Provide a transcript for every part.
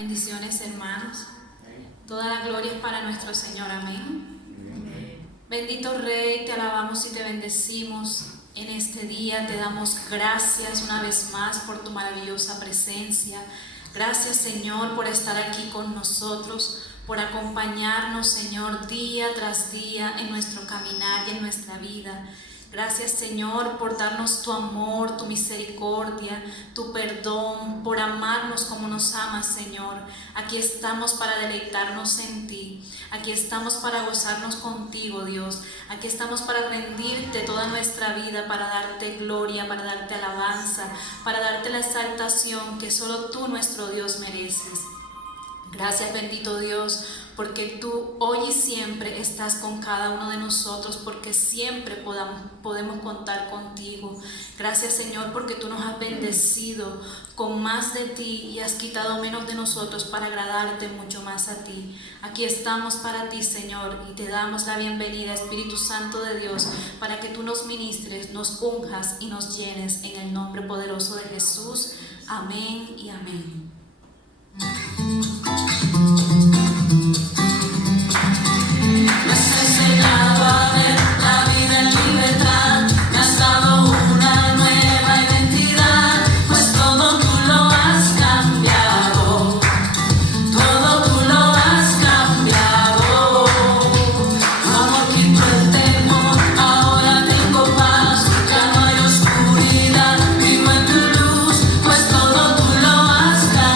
Bendiciones, hermanos. Toda la gloria es para nuestro Señor. Amén. Bendito Rey, te alabamos y te bendecimos en este día. Te damos gracias una vez más por tu maravillosa presencia. Gracias, Señor, por estar aquí con nosotros, por acompañarnos, Señor, día tras día en nuestro caminar y en nuestra vida. Gracias, Señor, por darnos tu amor, tu misericordia, tu perdón, por amarnos como nos amas, Señor. Aquí estamos para deleitarnos en ti. Aquí estamos para gozarnos contigo, Dios. Aquí estamos para rendirte toda nuestra vida, para darte gloria, para darte alabanza, para darte la exaltación que solo tú, nuestro Dios, mereces. Gracias, bendito Dios, porque tú hoy y siempre estás con cada uno de nosotros, porque siempre podemos contar contigo. Gracias, Señor, porque tú nos has bendecido con más de ti y has quitado menos de nosotros para agradarte mucho más a ti. Aquí estamos para ti, Señor, y te damos la bienvenida, Espíritu Santo de Dios, para que tú nos ministres, nos unjas y nos llenes en el nombre poderoso de Jesús. Amén y amén. Me has enseñado a ver la vida en libertad, me has dado una nueva identidad, pues todo tú lo has cambiado, todo tú lo has cambiado. Tu amor quitó el temor, ahora tengo paz, ya no hay oscuridad, vivo en tu luz, pues todo tú lo has cambiado.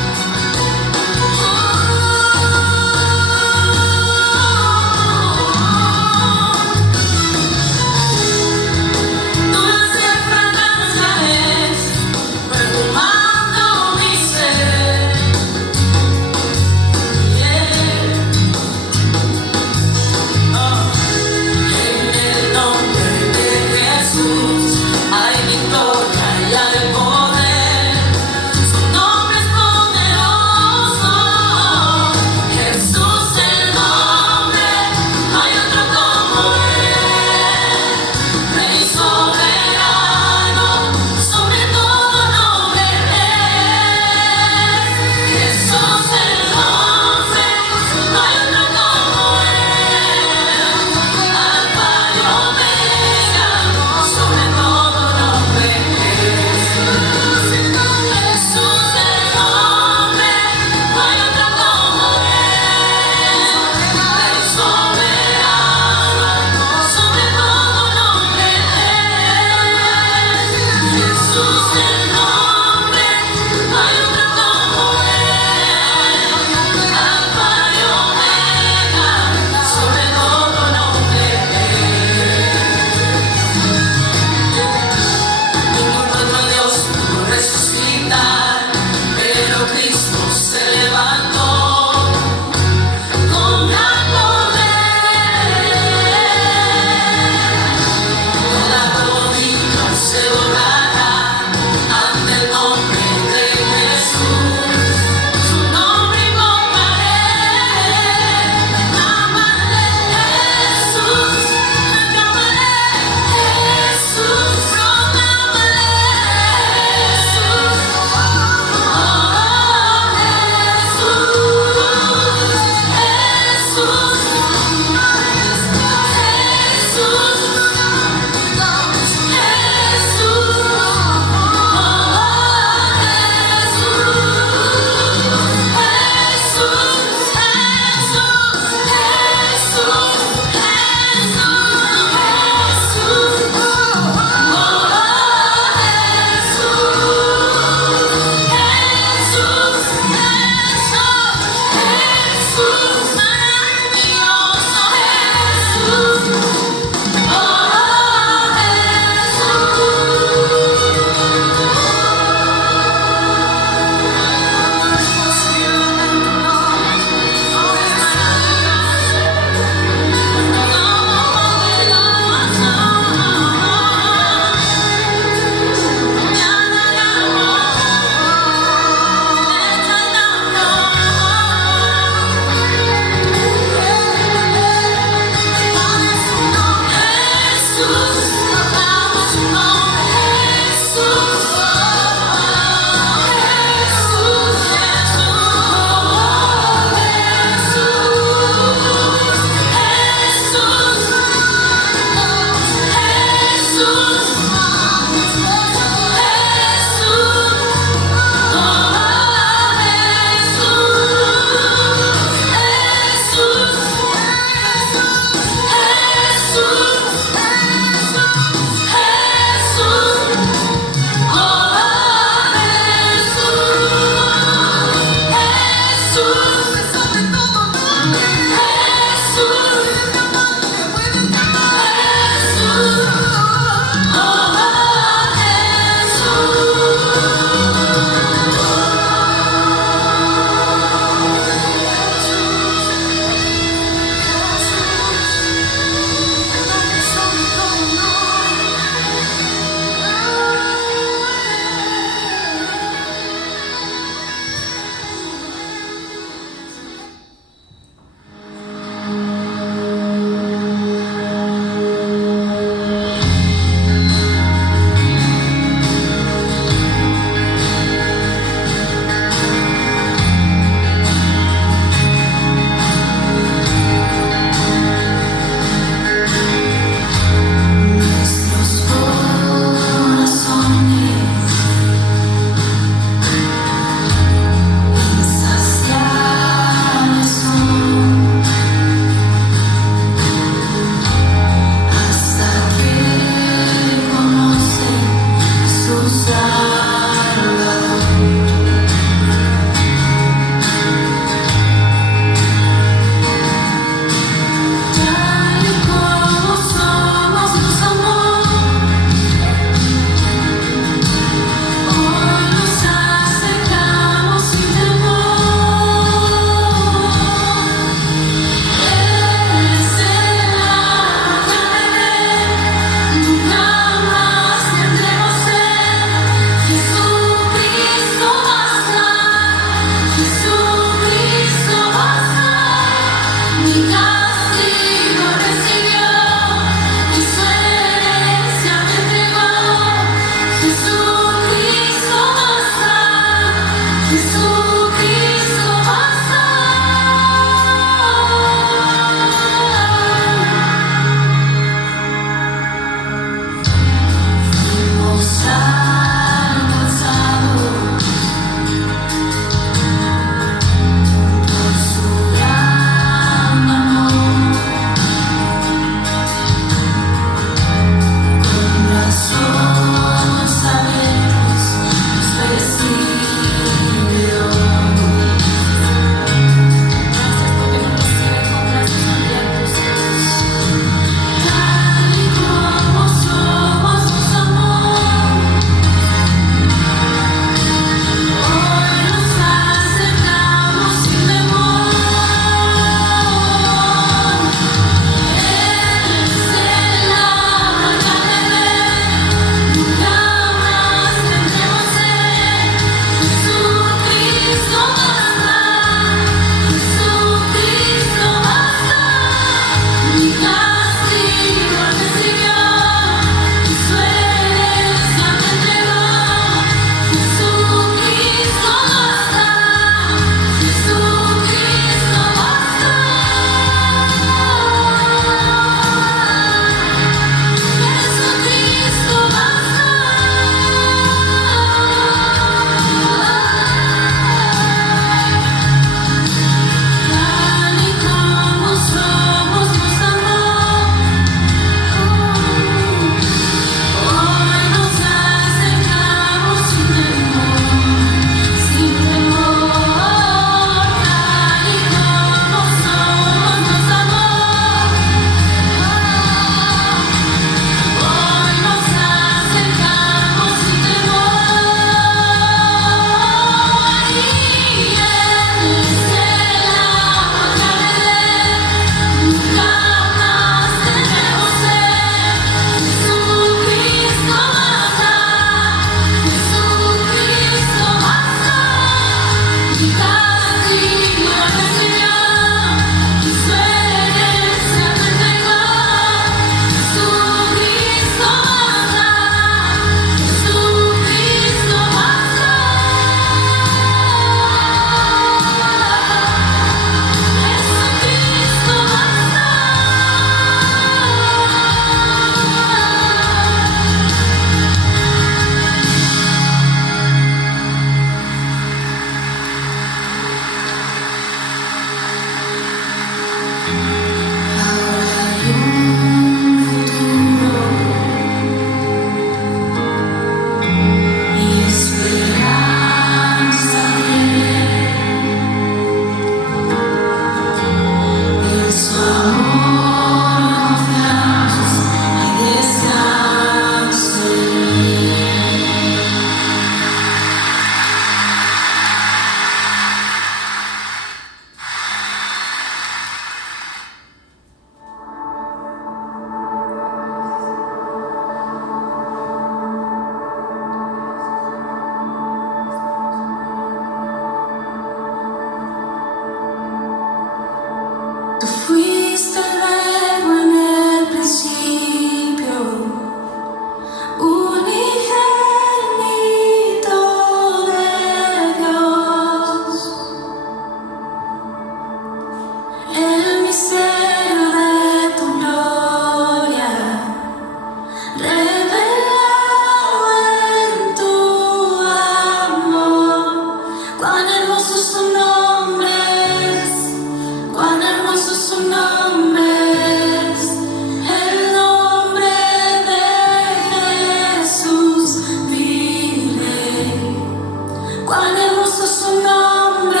hermoso su nombre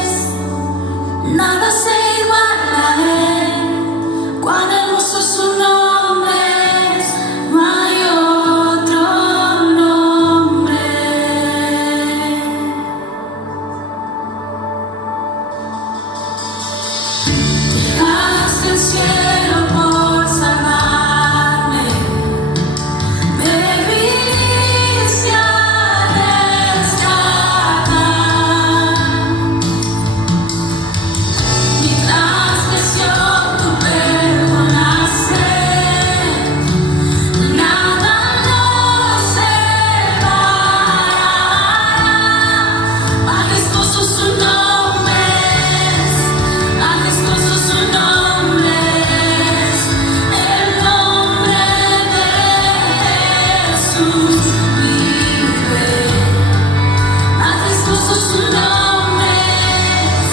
es, nada se iguala a él. Cuán hermoso su nombre es, no hay otro nombre. Dejaste el cielo por salvarme, me viniste a rescatar. Mi transgresión tú perdonaste, nada nos separará. Majestuoso su nombre es, majestuoso su nombre es, el nombre de Jesús vive. Majestuoso su nombre es,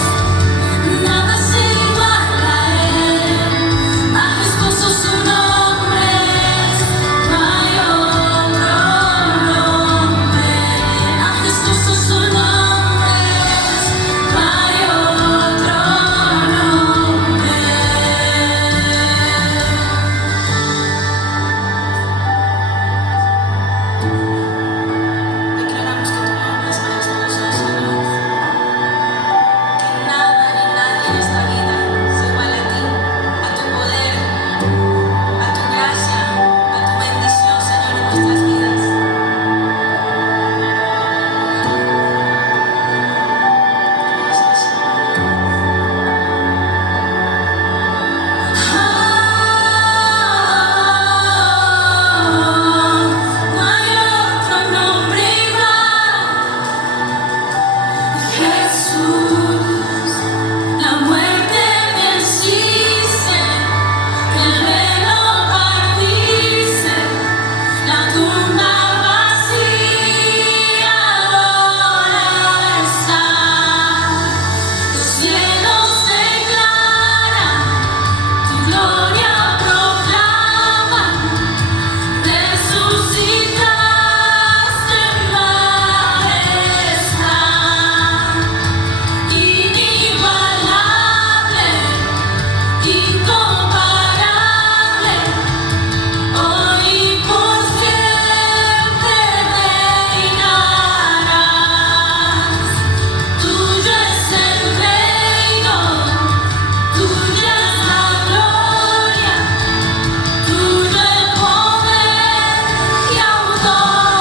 nada se iguala a él. Majestuoso su nombre es, no hay otro nombre. Majestuoso su nombre es, no hay otro nombre. Declaramos que tu nombre es majestuoso, Señor. Que nada ni nadie en esta vida se iguale a ti, a tu poder, a tu gracia, a tu bendición, Señor, en nuestras vidas. Gracias, no hay otro nombre igual. Jesús, la muerte venciste, el velo partiste, la tumba vacía ahora está. Los cielos declaran, tu gloria proclaman, resucitaste en majestad. Inigualable, incomparable, hoy y por siempre reinarás. Tuyo es el reino, tuya es la gloria, tuyo el poder y autoridad.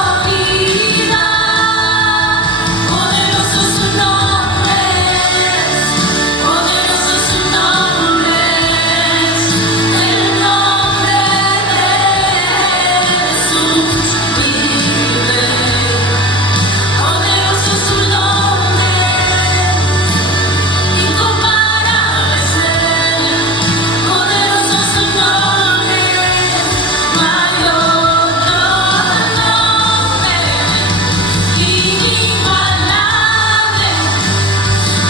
Poderoso su nombre es, poderoso su nombre es, el nombre de Jesús vive. Poderoso su nombre es, incomparable es él. Poderoso su nombre es, no hay otro nombre. Inigualable,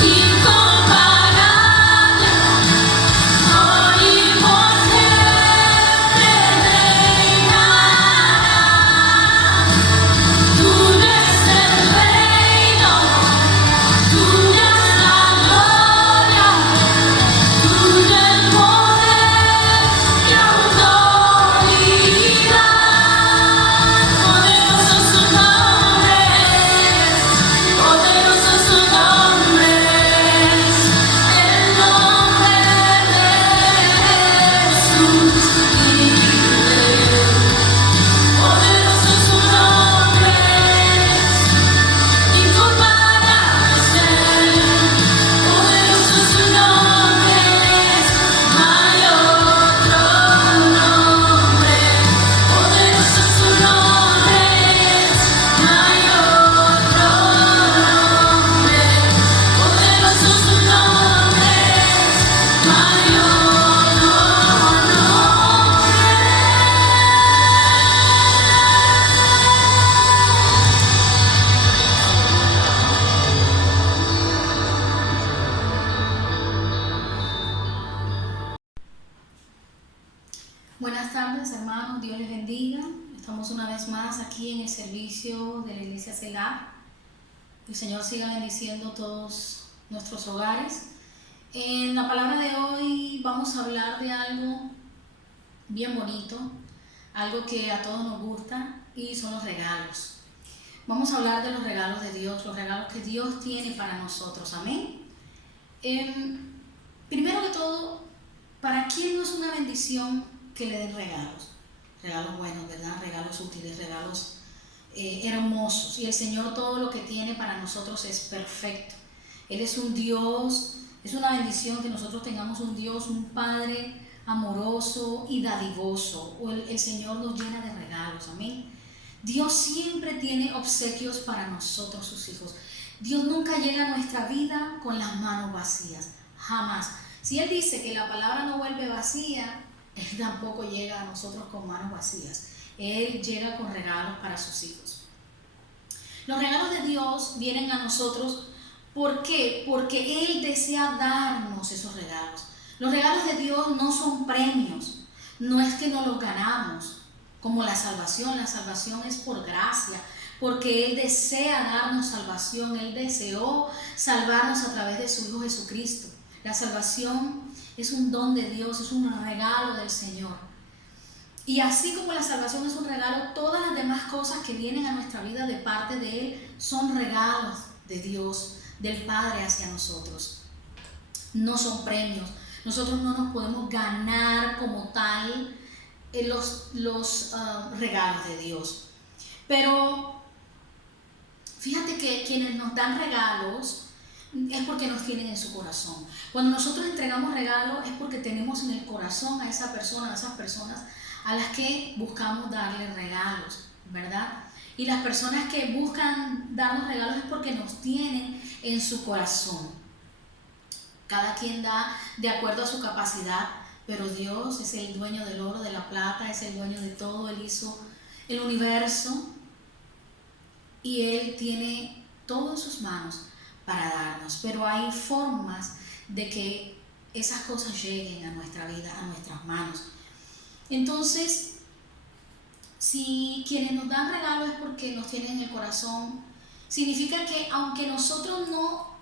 incomparable, hoy y por siempre reinarás. Tuyo es el reino, tuya es la gloria, tuyo el poder y autoridad. Poderoso su nombre es, poderoso su nombre es, el nombre de Jesús vive. Poderoso su nombre es, incomparable es él. Poderoso su nombre es, no hay otro nombre. Poderoso su nombre es, no hay otro nombre. Poderoso su nombre es, no hay otro nombre. Buenas tardes, hermanos, Dios les bendiga. Estamos una vez más aquí en el servicio de la Iglesia Selah. El Señor siga bendiciendo todos nuestros hogares. En la palabra de hoy vamos a hablar de algo bien bonito, algo que a todos nos gusta, y son los regalos. Vamos a hablar de los regalos de Dios, los regalos que Dios tiene para nosotros. Amén. Primero que todo, ¿para quién no es una bendición que le den regalos? Regalos buenos, ¿verdad? Regalos útiles, regalos hermosos. Y el Señor todo lo que tiene para nosotros es perfecto. Él es un Dios, es una bendición que nosotros tengamos un Dios, un Padre amoroso y dadivoso. El Señor nos llena de regalos, amén. Dios siempre tiene obsequios para nosotros, sus hijos. Dios nunca llega a nuestra vida con las manos vacías, jamás. Si Él dice que la palabra no vuelve vacía, Él tampoco llega a nosotros con manos vacías. Él llega con regalos para sus hijos. Los regalos de Dios vienen a nosotros, ¿por qué? Porque Él desea darnos esos regalos. Los regalos de Dios no son premios, no es que nos los ganamos, como la salvación es por gracia, porque Él desea darnos salvación, Él deseó salvarnos a través de su Hijo Jesucristo. La salvación es un don de Dios, es un regalo del Señor. Y así como la salvación es un regalo, todas las demás cosas que vienen a nuestra vida de parte de Él son regalos de Dios, del Padre hacia nosotros. No son premios. Nosotros no nos podemos ganar como tal los regalos de Dios. Pero fíjate que quienes nos dan regalos es porque nos tienen en su corazón. Cuando nosotros entregamos regalos es porque tenemos en el corazón a esa persona, a esas personas a las que buscamos darle regalos, ¿verdad? Y las personas que buscan darnos regalos es porque nos tienen en su corazón. Cada quien da de acuerdo a su capacidad, pero Dios es el dueño del oro, de la plata, es el dueño de todo. Él hizo el universo y Él tiene todo en sus manos para darnos. Pero hay formas de que esas cosas lleguen a nuestra vida, a nuestras manos. Entonces, si quienes nos dan regalos es porque nos tienen en el corazón, significa que aunque nosotros no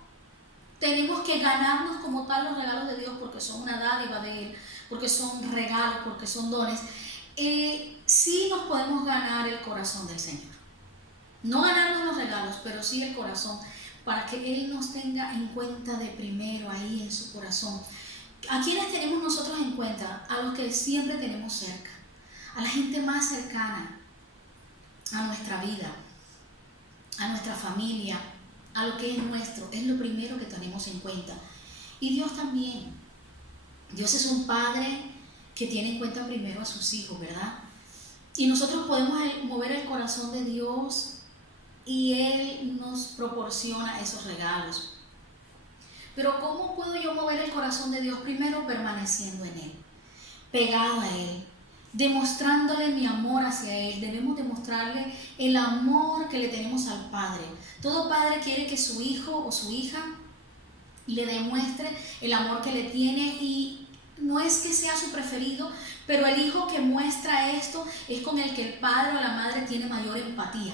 tenemos que ganarnos como tal los regalos de Dios porque son una dádiva de Él, porque son regalos, porque son dones, sí nos podemos ganar el corazón del Señor. No ganarnos los regalos, pero sí el corazón, para que Él nos tenga en cuenta de primero ahí en su corazón. ¿A quiénes tenemos nosotros en cuenta? A los que siempre tenemos cerca, a la gente más cercana a nuestra vida, a nuestra familia, a lo que es nuestro, es lo primero que tenemos en cuenta. Y Dios también. Dios es un Padre que tiene en cuenta primero a sus hijos, ¿verdad? Y nosotros podemos mover el corazón de Dios y Él nos proporciona esos regalos. Pero ¿cómo puedo yo mover el corazón de Dios? Primero permaneciendo en Él, pegado a Él, demostrándole mi amor hacia Él. Debemos demostrarle el amor que le tenemos al Padre. Todo padre quiere que su hijo o su hija le demuestre el amor que le tiene, y no es que sea su preferido, pero el hijo que muestra esto es con el que el padre o la madre tiene mayor empatía.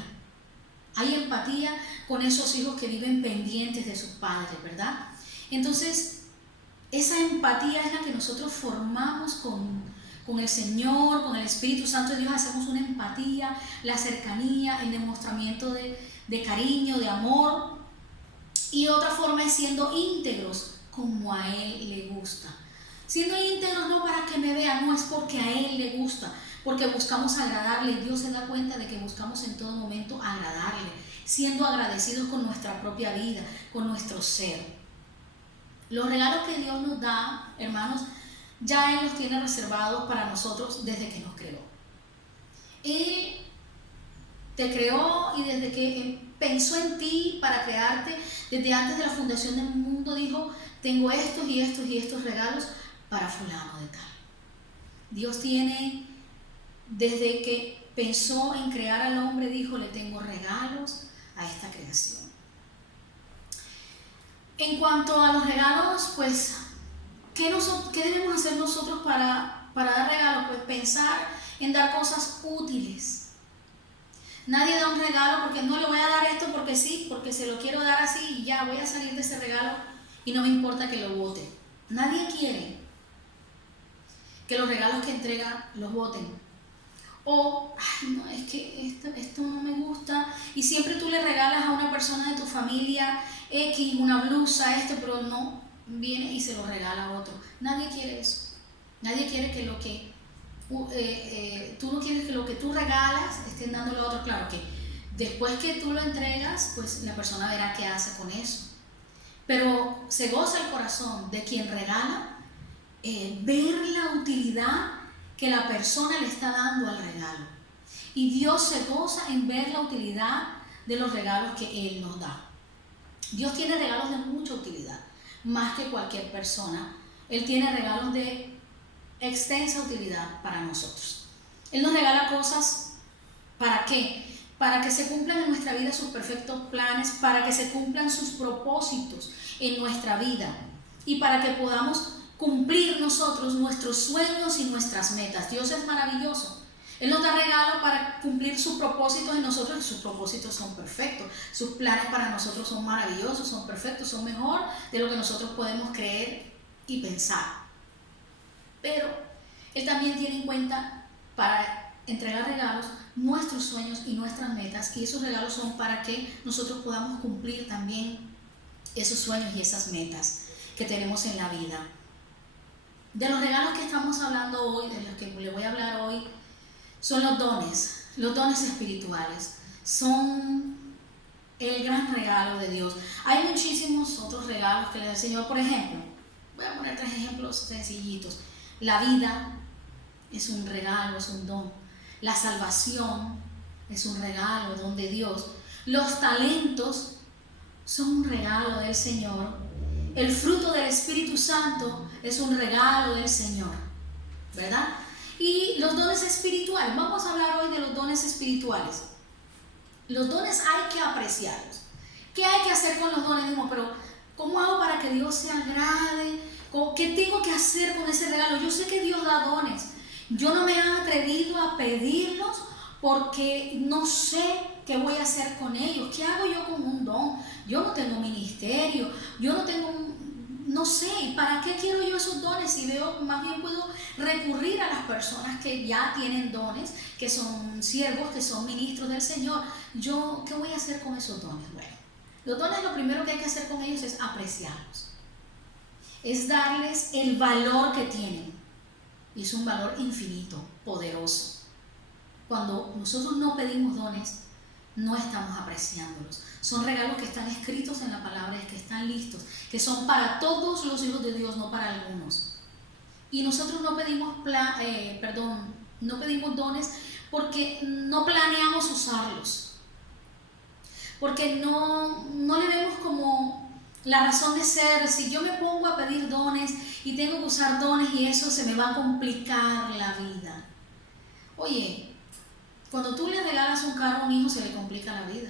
Hay empatía con esos hijos que viven pendientes de sus padres, ¿verdad? Entonces, esa empatía es la que nosotros formamos con el Señor, con el Espíritu Santo de Dios. Hacemos una empatía, la cercanía, el demostramiento de cariño, de amor. Y otra forma es siendo íntegros como a Él le gusta. Siendo íntegros no para que me vea, no, es porque a Él le gusta, porque buscamos agradarle. Dios se da cuenta de que buscamos en todo momento agradarle, siendo agradecidos con nuestra propia vida, con nuestro ser. Los regalos que Dios nos da, hermanos, ya Él los tiene reservados para nosotros desde que nos creó. Él te creó y desde que pensó en ti para crearte, desde antes de la fundación del mundo, dijo: tengo estos y estos y estos regalos para fulano de tal. Dios tiene, desde que pensó en crear al hombre, dijo: le tengo regalos a esta creación. En cuanto a los regalos, pues, ¿qué debemos hacer nosotros para dar regalos? Pues pensar en dar cosas útiles. Nadie da un regalo porque no le voy a dar esto porque sí, porque se lo quiero dar así y ya voy a salir de ese regalo y no me importa que lo bote. Nadie quiere que los regalos que entrega los boten. O, ay, no, es que esto no me gusta. Y siempre tú le regalas a una persona de tu familia X, una blusa, pero no viene y se lo regala a otro. Nadie quiere eso. Nadie quiere que lo que tú no quieres que lo que tú regalas estén dándolo a otro. Claro que después que tú lo entregas, pues la persona verá qué hace con eso. Pero se goza el corazón de quien regala ver la utilidad que la persona le está dando al regalo. Y Dios se goza en ver la utilidad de los regalos que Él nos da. Dios tiene regalos de mucha utilidad, más que cualquier persona. Él tiene regalos de extensa utilidad para nosotros. Él nos regala cosas, ¿para qué? Para que se cumplan en nuestra vida sus perfectos planes, para que se cumplan sus propósitos en nuestra vida y para que podamos cumplir nosotros nuestros sueños y nuestras metas. Dios es maravilloso. Él nos da regalo para cumplir sus propósitos en nosotros y sus propósitos son perfectos. Sus planes para nosotros son maravillosos, son perfectos, son mejor de lo que nosotros podemos creer y pensar. Pero Él también tiene en cuenta para entregar regalos nuestros sueños y nuestras metas, y esos regalos son para que nosotros podamos cumplir también esos sueños y esas metas que tenemos en la vida. De los regalos que estamos hablando hoy, de los que le voy a hablar hoy, son los dones espirituales. Son el gran regalo de Dios. Hay muchísimos otros regalos que le da el Señor. Por ejemplo, voy a poner 3 ejemplos sencillitos. La vida es un regalo, es un don. La salvación es un regalo, don de Dios. Los talentos son un regalo del Señor. El fruto del Espíritu Santo es un regalo del Señor, ¿verdad? Y los dones espirituales, vamos a hablar hoy de los dones espirituales. Los dones hay que apreciarlos. ¿Qué hay que hacer con los dones? Digo, pero ¿cómo hago para que Dios se agrade? ¿Qué tengo que hacer con ese regalo? Yo sé que Dios da dones. Yo no me he atrevido a pedirlos porque no sé qué voy a hacer con ellos. ¿Qué hago yo con un don? Yo no tengo ministerio, yo no tengo no sé, ¿para qué quiero yo esos dones? Si veo, más bien puedo recurrir a las personas que ya tienen dones, que son siervos, que son ministros del Señor. ¿Yo qué voy a hacer con esos dones? Bueno, los dones, lo primero que hay que hacer con ellos es apreciarlos. Es darles el valor que tienen. Y es un valor infinito, poderoso. Cuando nosotros no pedimos dones, no estamos apreciándolos. Son regalos que están escritos en la palabra, que están listos, que son para todos los hijos de Dios, no para algunos. Y nosotros no pedimos no pedimos dones porque no planeamos usarlos, porque no le vemos como la razón de ser. Si yo me pongo a pedir dones y tengo que usar dones y eso se me va a complicar la vida. Oye, cuando tú le regalas un carro a un hijo se le complica la vida,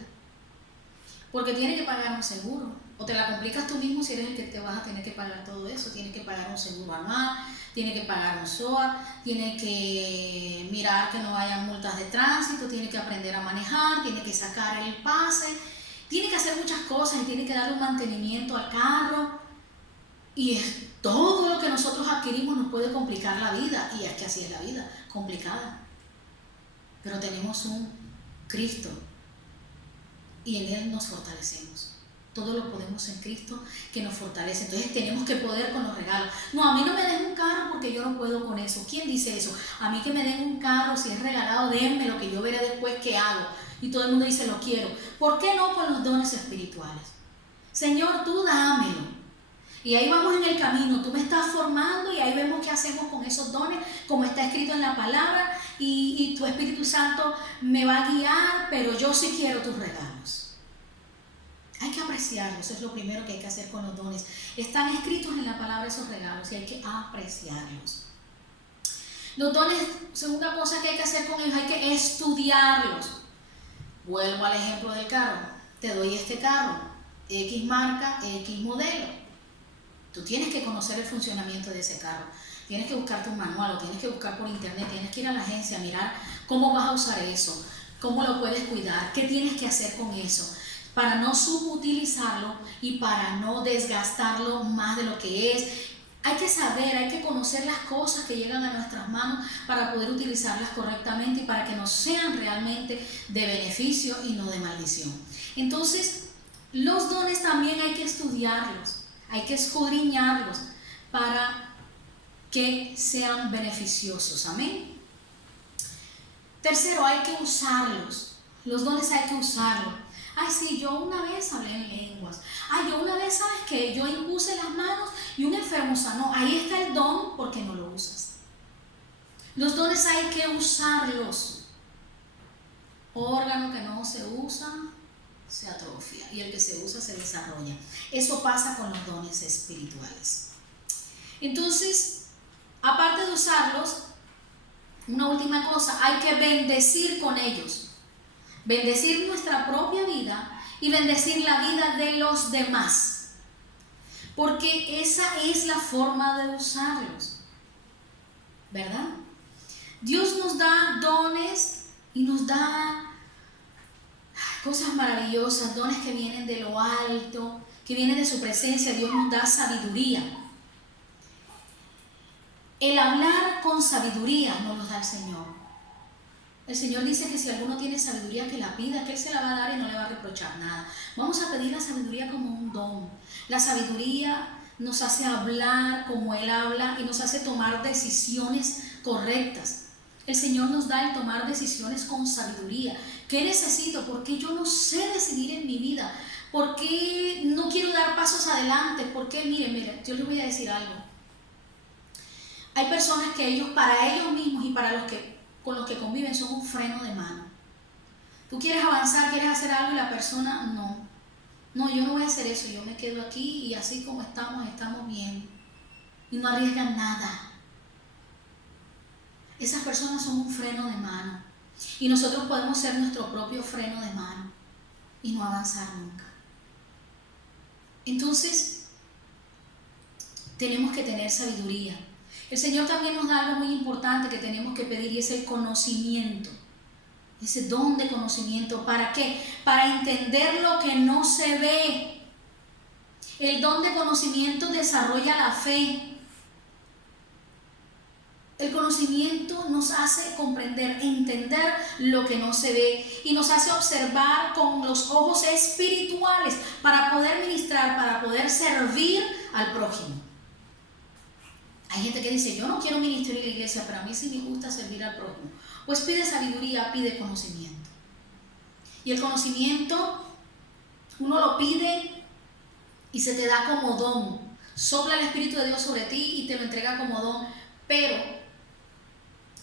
porque tiene que pagar un seguro, o te la complicas tú mismo si eres el que te vas a tener que pagar todo eso. Tiene que pagar un seguro anual, tiene que pagar un SOA, tiene que mirar que no haya multas de tránsito, tiene que aprender a manejar, tiene que sacar el pase, tiene que hacer muchas cosas y tiene que darle un mantenimiento al carro. Y todo lo que nosotros adquirimos nos puede complicar la vida, y es que así es la vida, complicada. Pero tenemos un Cristo y en Él nos fortalecemos. Todo lo podemos en Cristo que nos fortalece. Entonces tenemos que poder con los regalos. No, a mí no me den un carro porque yo no puedo con eso. ¿Quién dice eso? A mí que me den un carro, si es regalado, denme lo que yo veré después qué hago. Y todo el mundo dice, lo quiero. ¿Por qué no con los dones espirituales? Señor, tú dámelo. Y ahí vamos en el camino, tú me estás formando y ahí vemos qué hacemos con esos dones, como está escrito en la palabra, y tu Espíritu Santo me va a guiar, pero yo sí quiero tus regalos. Hay que apreciarlos, eso es lo primero que hay que hacer con los dones. Están escritos en la palabra esos regalos y hay que apreciarlos. Los dones, segunda cosa que hay que hacer con ellos, hay que estudiarlos. Vuelvo al ejemplo del carro. Te doy este carro, X marca, X modelo. Tú tienes que conocer el funcionamiento de ese carro, tienes que buscarte un manual, o tienes que buscar por internet, tienes que ir a la agencia a mirar cómo vas a usar eso, ¿Cómo lo puedes cuidar? ¿Qué tienes que hacer con eso? Para no subutilizarlo y para no desgastarlo más de lo que es. Hay que saber, hay que conocer las cosas que llegan a nuestras manos para poder utilizarlas correctamente y para que nos sean realmente de beneficio y no de maldición. Entonces, los dones también hay que estudiarlos, hay que escudriñarlos para que sean beneficiosos. Amén. Tercero, hay que usarlos. Los dones hay que usarlos. Ay, sí, yo una vez hablé en lenguas. Ay, yo una vez, ¿sabes qué? Yo impuse las manos y un enfermo sanó. Ahí está el don, porque no lo usas. Los dones hay que usarlos. Órgano que no se usa se atrofia y el que se usa se desarrolla. Eso pasa con los dones espirituales. Entonces, aparte de usarlos, una última cosa, hay que bendecir con ellos. Bendecir nuestra propia vida y bendecir la vida de los demás. Porque esa es la forma de usarlos. ¿Verdad? Dios nos da dones y nos da cosas maravillosas, dones que vienen de lo alto, que vienen de su presencia. Dios nos da sabiduría. El hablar con sabiduría nos lo da el Señor. El Señor dice que si alguno tiene sabiduría, que la pida, que Él se la va a dar y no le va a reprochar nada. Vamos a pedir la sabiduría como un don. La sabiduría nos hace hablar como Él habla y nos hace tomar decisiones correctas. El Señor nos da el tomar decisiones con sabiduría. ¿Qué necesito? ¿Por qué yo no sé decidir en mi vida? ¿Por qué no quiero dar pasos adelante? ¿Por qué? Miren, yo les voy a decir algo. Hay personas que ellos, para ellos mismos y para los que con los que conviven, son un freno de mano. Tú quieres avanzar, quieres hacer algo y la persona no, yo no voy a hacer eso, yo me quedo aquí y así como estamos bien. Y no arriesgan nada. Esas personas son un freno de mano. Y nosotros podemos ser nuestro propio freno de mano y no avanzar nunca. Entonces, tenemos que tener sabiduría. El Señor también nos da algo muy importante que tenemos que pedir y es el conocimiento. Ese don de conocimiento. ¿Para qué? Para entender lo que no se ve. El don de conocimiento desarrolla la fe. El conocimiento nos hace comprender, entender lo que no se ve y nos hace observar con los ojos espirituales para poder ministrar, para poder servir al prójimo. Hay gente que dice, yo no quiero ministrar en la iglesia, pero a mí sí me gusta servir al prójimo. Pues pide sabiduría, pide conocimiento. Y el conocimiento, uno lo pide y se te da como don. Sopla el Espíritu de Dios sobre ti y te lo entrega como don. Pero,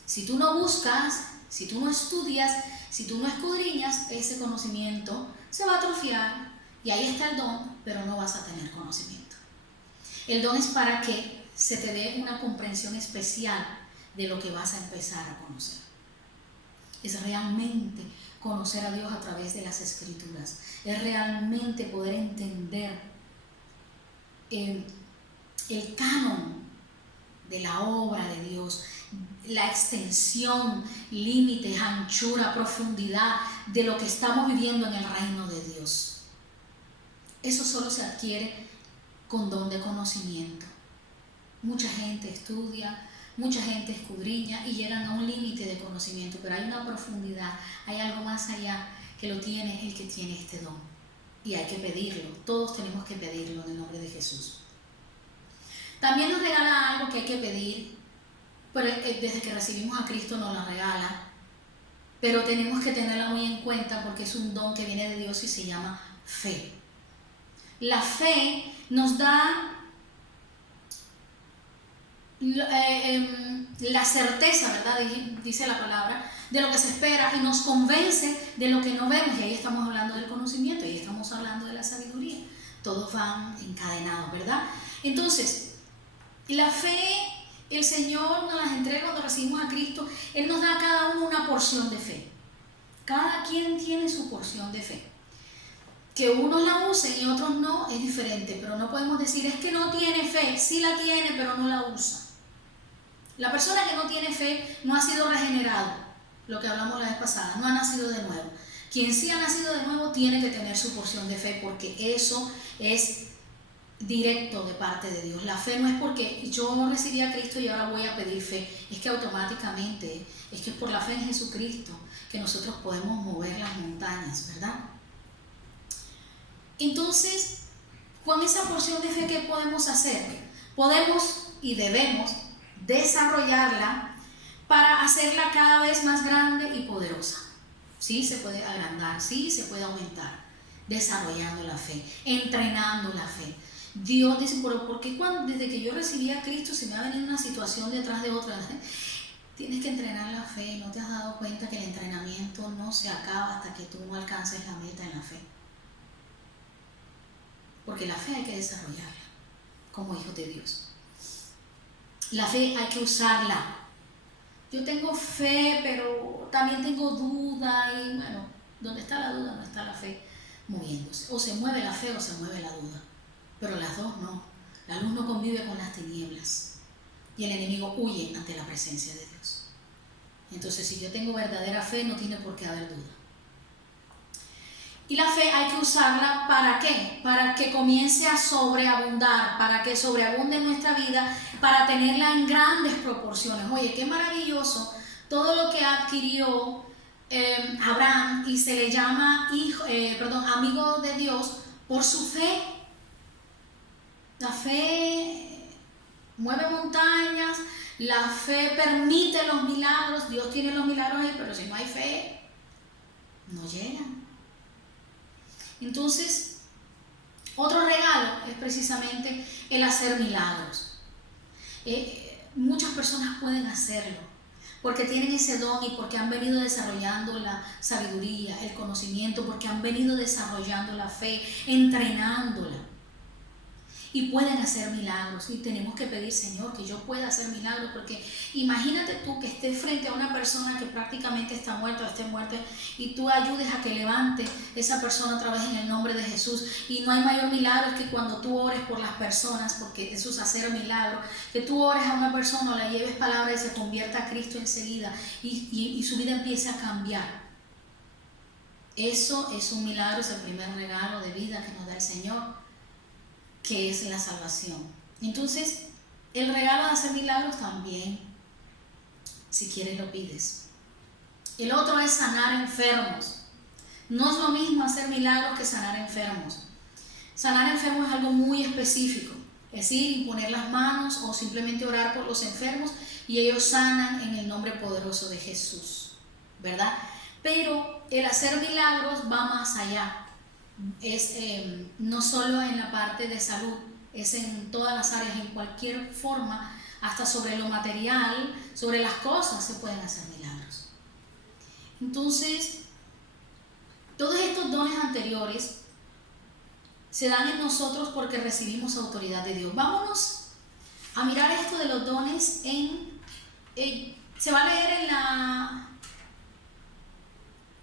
si tú no buscas, si tú no estudias, si tú no escudriñas, ese conocimiento se va a atrofiar. Y ahí está el don, pero no vas a tener conocimiento. El don es para que se te dé una comprensión especial de lo que vas a empezar a conocer. Es realmente conocer a Dios a través de las Escrituras. Es realmente poder entender el canon de la obra de Dios, la extensión, límites, anchura, profundidad de lo que estamos viviendo en el reino de Dios. Eso solo se adquiere con don de conocimiento. Mucha gente estudia, mucha gente escudriña y llegan a un límite de conocimiento, pero hay una profundidad, hay algo más allá que lo tiene el que tiene este don. Y hay que pedirlo, todos tenemos que pedirlo en el nombre de Jesús. También nos regala algo que hay que pedir, pero desde que recibimos a Cristo nos la regala, pero tenemos que tenerla muy en cuenta porque es un don que viene de Dios y se llama fe. La fe nos da la certeza, ¿verdad? Dice la palabra, de lo que se espera y nos convence de lo que no vemos. Y ahí estamos hablando del conocimiento, y ahí estamos hablando de la sabiduría. Todos van encadenados, ¿verdad? Entonces, la fe, el Señor nos las entrega cuando recibimos a Cristo. Él nos da a cada uno una porción de fe. Cada quien tiene su porción de fe. Que unos la usen y otros no, es diferente, pero no podemos decir, es que no tiene fe. Sí la tiene, pero no la usa. La persona que no tiene fe no ha sido regenerado. lo que hablamos la vez pasada, no ha nacido de nuevo. Quien sí ha nacido de nuevo tiene que tener su porción de fe, porque eso es directo de parte de Dios. La fe no es porque yo recibí a Cristo y ahora voy a pedir fe, es que automáticamente, es que por la fe en Jesucristo que nosotros podemos mover las montañas, ¿verdad? Entonces, con esa porción de fe, ¿qué podemos hacer? Podemos y debemos desarrollarla para hacerla cada vez más grande y poderosa. Sí, se puede agrandar, sí, se puede aumentar, desarrollando la fe, entrenando la fe. Dios dice, pero ¿por qué desde que yo recibí a Cristo se me ha venido una situación detrás de otra? Tienes que entrenar la fe. ¿No te has dado cuenta que el entrenamiento no se acaba hasta que tú no alcances la meta en la fe? Porque la fe hay que desarrollarla como hijos de Dios. La fe hay que usarla. Yo tengo fe, pero también tengo duda, y bueno, donde está la duda no está la fe moviéndose. O se mueve la fe o se mueve la duda, pero las dos no. La luz no convive con las tinieblas y el enemigo huye ante la presencia de Dios. Entonces, si yo tengo verdadera fe, no tiene por qué haber duda. Y la fe hay que usarla ¿para qué? Para que comience a sobreabundar, para que sobreabunde en nuestra vida, para tenerla en grandes proporciones. Oye, qué maravilloso todo lo que adquirió Abraham, y se le llama amigo de Dios por su fe. La fe mueve montañas, la fe permite los milagros. Dios tiene los milagros ahí, pero si no hay fe, no llegan. Entonces, otro regalo es precisamente el hacer milagros. Muchas personas pueden hacerlo porque tienen ese don y porque han venido desarrollando la sabiduría, el conocimiento, porque han venido desarrollando la fe, entrenándola. Y pueden hacer milagros, y tenemos que pedir, Señor, que yo pueda hacer milagros, porque imagínate tú que estés frente a una persona que prácticamente está muerta o esté muerta, y tú ayudes a que levante esa persona otra vez en el nombre de Jesús. Y no hay mayor milagro que cuando tú ores por las personas, porque eso es hacer milagro, que tú ores a una persona o le lleves palabra y se convierta a Cristo enseguida, y su vida empieza a cambiar. Eso es un milagro, es el primer regalo de vida que nos da el Señor, que es la salvación. Entonces, el regalo de hacer milagros también, si quieres lo pides. El otro es sanar enfermos. No es lo mismo hacer milagros que sanar enfermos. Sanar enfermos es algo muy específico, es decir, imponer las manos o simplemente orar por los enfermos y ellos sanan en el nombre poderoso de Jesús, ¿verdad? Pero el hacer milagros va más allá. Es no solo en la parte de salud, es en todas las áreas, en cualquier forma, hasta sobre lo material, sobre las cosas se pueden hacer milagros. Entonces, todos estos dones anteriores se dan en nosotros porque recibimos autoridad de Dios. Vámonos a mirar esto de los dones se va a leer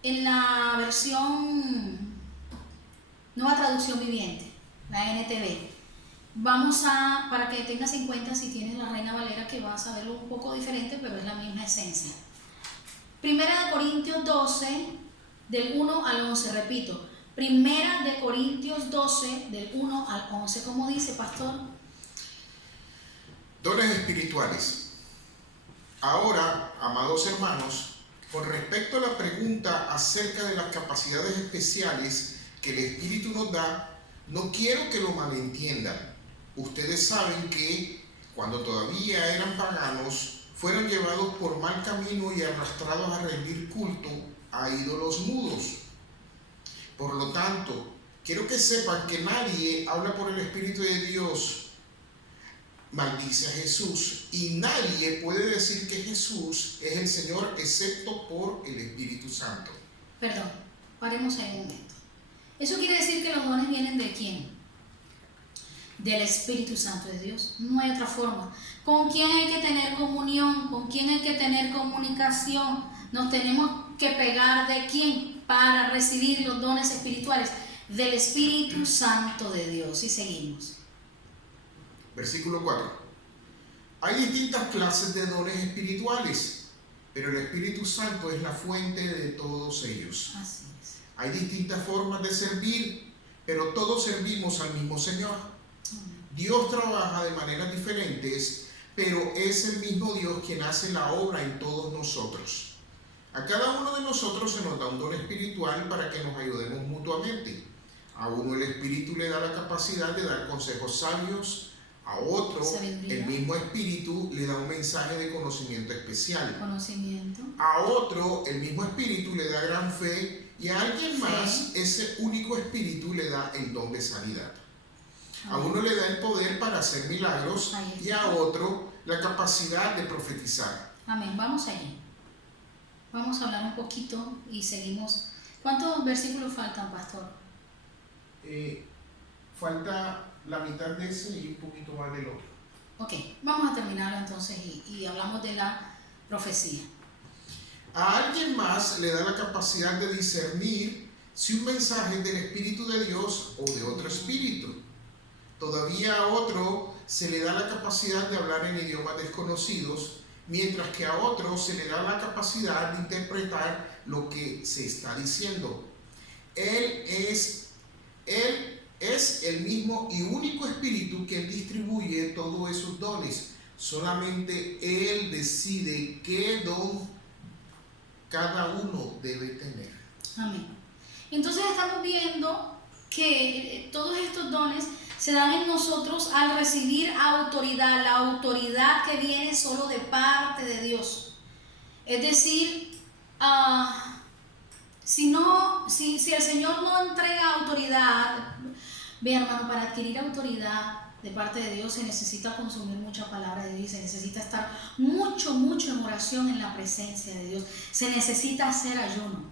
en la versión Nueva Traducción Viviente, la NTV. Para que tengas en cuenta si tienes la Reina Valera, que vas a verlo un poco diferente, pero es la misma esencia. Primera de Corintios 12, del 1 al 11, repito. Primera de Corintios 12, del 1 al 11. ¿Cómo dice, pastor? Dones espirituales. Ahora, amados hermanos, con respecto a la pregunta acerca de las capacidades especiales que el Espíritu nos da, no quiero que lo malentiendan. Ustedes saben que cuando todavía eran paganos, fueron llevados por mal camino y arrastrados a rendir culto a ídolos mudos. Por lo tanto, quiero que sepan que nadie habla por el Espíritu de Dios, maldice a Jesús, y nadie puede decir que Jesús es el Señor excepto por el Espíritu Santo. Perdón, paremos ahí un momento. Eso quiere decir que los dones vienen ¿de quién? Del Espíritu Santo de Dios. No hay otra forma. ¿Con quién hay que tener comunión? ¿Con quién hay que tener comunicación? Nos tenemos que pegar ¿de quién? Para recibir los dones espirituales. Del Espíritu Santo de Dios. Y seguimos. Versículo 4. Hay distintas clases de dones espirituales, pero el Espíritu Santo es la fuente de todos ellos. Así es. Hay distintas formas de servir, pero todos servimos al mismo Señor. Dios trabaja de maneras diferentes, pero es el mismo Dios quien hace la obra en todos nosotros. A cada uno de nosotros se nos da un don espiritual para que nos ayudemos mutuamente. A uno el Espíritu le da la capacidad de dar consejos sabios, a otro el mismo Espíritu le da un mensaje de conocimiento especial. A otro el mismo Espíritu le da gran fe y a alguien más ese único Espíritu le da el don de sanidad. A uno le da el poder para hacer milagros y a otro la capacidad de profetizar. Amén. Vamos allí. Vamos a hablar un poquito y seguimos. ¿Cuántos versículos faltan, pastor? Falta la mitad de ese y un poquito más del otro. Ok, vamos a terminarlo entonces y hablamos de la profecía. A alguien más le da la capacidad de discernir si un mensaje es del Espíritu de Dios o de otro espíritu. Todavía a otro se le da la capacidad de hablar en idiomas desconocidos, mientras que a otro se le da la capacidad de interpretar lo que se está diciendo. Él es el mismo y único Espíritu que distribuye todos esos dones. Solamente Él decide qué don cada uno debe tener. Amén. Entonces estamos viendo que todos estos dones se dan en nosotros al recibir autoridad, la autoridad que viene solo de parte de Dios. Es decir, si el Señor no entrega autoridad, ve hermano, para adquirir autoridad de parte de Dios se necesita consumir mucha palabra de Dios, se necesita estar mucho en oración en la presencia de Dios, se necesita hacer ayuno,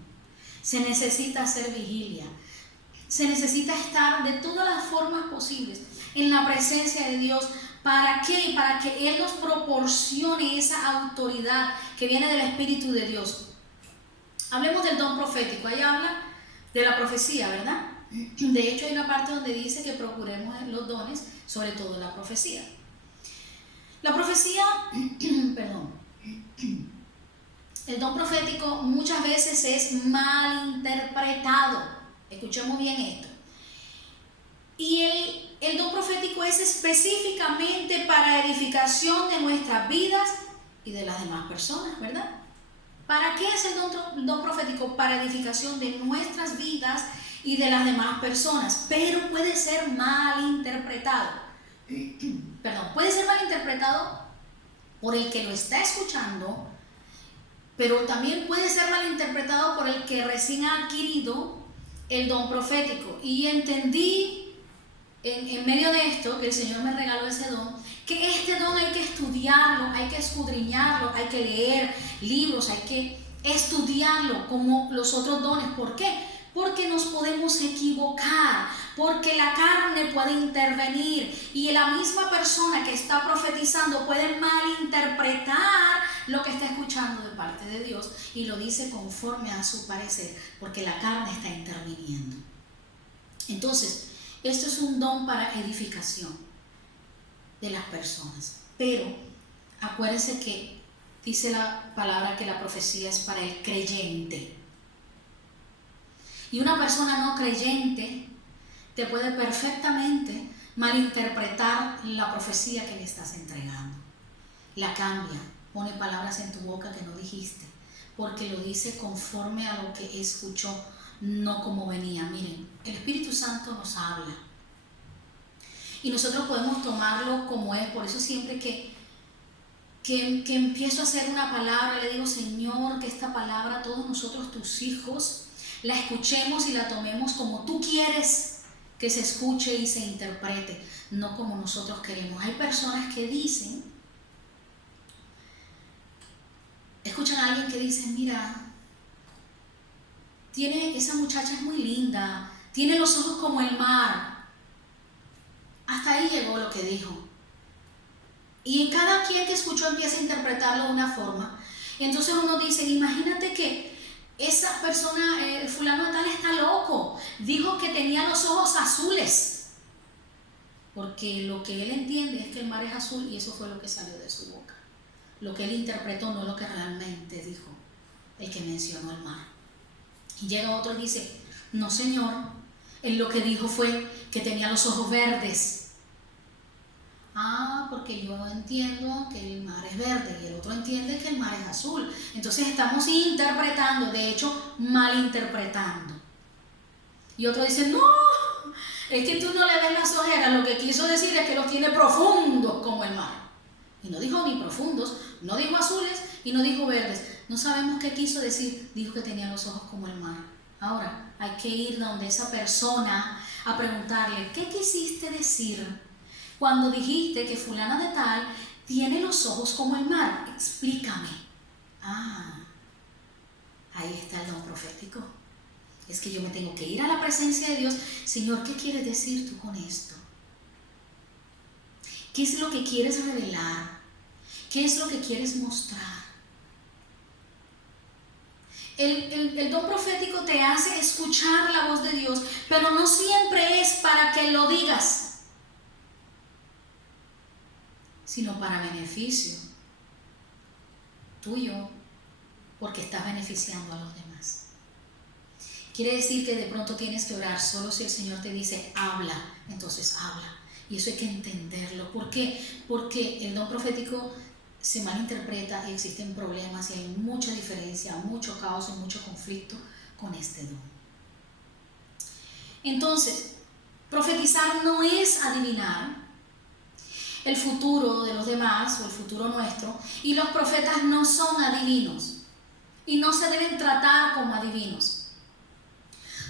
se necesita hacer vigilia, se necesita estar de todas las formas posibles en la presencia de Dios. ¿Para qué? Para que Él nos proporcione esa autoridad que viene del Espíritu de Dios. Hablemos del don profético. Ahí habla de la profecía, ¿verdad? De hecho, hay una parte donde dice que procuremos los dones, sobre todo la profecía. La profecía, perdón, el don profético muchas veces es mal interpretado. Escuchemos bien esto. Y el don profético es específicamente para edificación de nuestras vidas y de las demás personas, ¿verdad? ¿Para qué es el don profético? Para edificación de nuestras vidas y de las demás personas, pero puede ser mal interpretado. Puede ser mal interpretado por el que lo está escuchando, pero también puede ser mal interpretado por el que recién ha adquirido el don profético. Y entendí en medio de esto, que el Señor me regaló ese don, que este don hay que estudiarlo, hay que escudriñarlo, hay que leer libros, hay que estudiarlo como los otros dones. ¿Por qué? Porque nos podemos equivocar, porque la carne puede intervenir y la misma persona que está profetizando puede malinterpretar lo que está escuchando de parte de Dios y lo dice conforme a su parecer, porque la carne está interviniendo. Entonces, esto es un don para edificación de las personas, pero acuérdense que dice la palabra que la profecía es para el creyente. Y una persona no creyente te puede perfectamente malinterpretar la profecía que le estás entregando. La cambia, pone palabras en tu boca que no dijiste, porque lo dice conforme a lo que escuchó, no como venía. Miren, el Espíritu Santo nos habla y nosotros podemos tomarlo como es. Por eso siempre que empiezo a hacer una palabra, le digo: Señor, que esta palabra todos nosotros, tus hijos, la escuchemos y la tomemos como tú quieres que se escuche y se interprete, no como nosotros queremos. Hay personas que dicen, escuchan a alguien que dice: mira, esa muchacha es muy linda, tiene los ojos como el mar. Hasta ahí llegó lo que dijo. Y cada quien que escuchó empieza a interpretarlo de una forma. Entonces uno dice: imagínate que esa persona, fulano tal, está loco, dijo que tenía los ojos azules, porque lo que él entiende es que el mar es azul y eso fue lo que salió de su boca. lo que él interpretó, no lo que realmente dijo el que mencionó el mar. Y llega otro y dice, no señor, él lo que dijo fue que tenía los ojos verdes. Ah, porque yo entiendo que el mar es verde y el otro entiende que el mar es azul. Entonces estamos interpretando, de hecho, malinterpretando. Y otro dice, no, es que tú no le ves las ojeras, lo que quiso decir es que los tiene profundos como el mar. Y no dijo ni profundos, no dijo azules y no dijo verdes. No sabemos qué quiso decir, dijo que tenía los ojos como el mar. Ahora hay que ir donde esa persona a preguntarle, ¿qué quisiste decir cuando dijiste que fulana de tal tiene los ojos como el mar? Explícame. Ah, ahí está el don profético. Es que yo me tengo que ir a la presencia de Dios. Señor, ¿qué quieres decir tú con esto? ¿Qué es lo que quieres revelar? ¿Qué es lo que quieres mostrar? El don profético te hace escuchar la voz de Dios, pero no siempre es para que lo digas, sino para beneficio tuyo, porque estás beneficiando a los demás. Quiere decir que de pronto tienes que orar solo si el Señor te dice, habla, entonces habla. Y eso hay que entenderlo. ¿Por qué? Porque el don profético se malinterpreta y existen problemas y hay mucha diferencia, mucho caos y mucho conflicto con este don. Entonces, profetizar no es adivinar el futuro de los demás o el futuro nuestro, y los profetas no son adivinos y no se deben tratar como adivinos.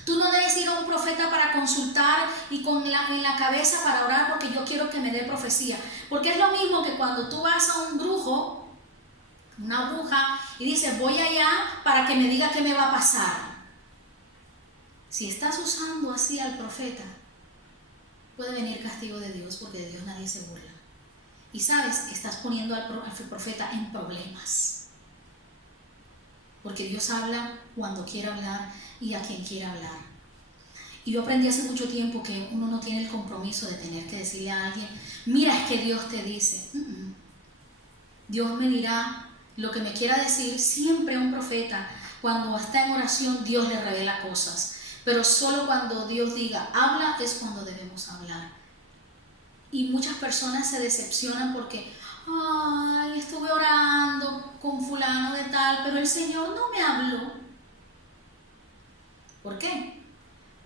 Tú no debes ir a un profeta para consultar y en la cabeza para orar porque yo quiero que me dé profecía. Porque es lo mismo que cuando tú vas a un brujo, una bruja, y dices, voy allá para que me diga qué me va a pasar. Si estás usando así al profeta, puede venir castigo de Dios, porque de Dios nadie se burla. Y sabes, estás poniendo al profeta en problemas. Porque Dios habla cuando quiere hablar y a quien quiera hablar. Y yo aprendí hace mucho tiempo que uno no tiene el compromiso de tener que decirle a alguien, mira, es que Dios te dice. Dios me dirá lo que me quiera decir. Siempre un profeta, cuando está en oración, Dios le revela cosas. Pero solo cuando Dios diga, habla, es cuando debemos hablar. Y muchas personas se decepcionan porque, ay, estuve orando con fulano de tal, pero el Señor no me habló. ¿Por qué?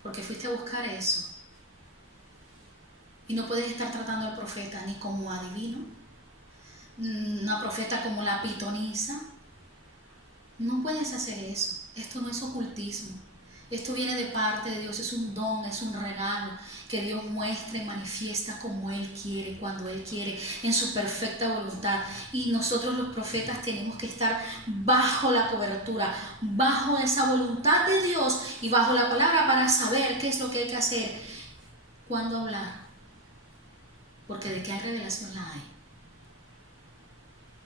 Porque fuiste a buscar eso. Y no puedes estar tratando al profeta ni como adivino, una profeta como la pitonisa. No puedes hacer eso. Esto no es ocultismo. Esto viene de parte de Dios, es un don, es un regalo que Dios muestra y manifiesta como Él quiere, cuando Él quiere, en su perfecta voluntad. Y nosotros los profetas tenemos que estar bajo la cobertura, bajo esa voluntad de Dios y bajo la palabra para saber qué es lo que hay que hacer, cuándo hablar. Porque de que hay revelación la hay.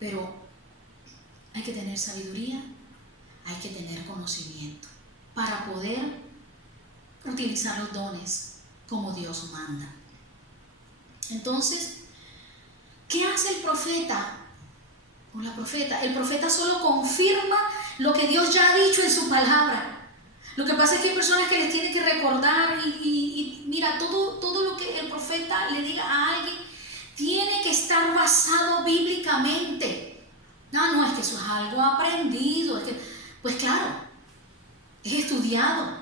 Pero hay que tener sabiduría, hay que tener conocimiento para poder utilizar los dones como Dios manda. Entonces, ¿qué hace el profeta o la profeta? El profeta solo confirma lo que Dios ya ha dicho en su palabra. Lo que pasa es que hay personas que les tienen que recordar y mira, todo lo que el profeta le diga a alguien tiene que estar basado bíblicamente. No, es que eso es algo aprendido. Es que, pues claro, es estudiado,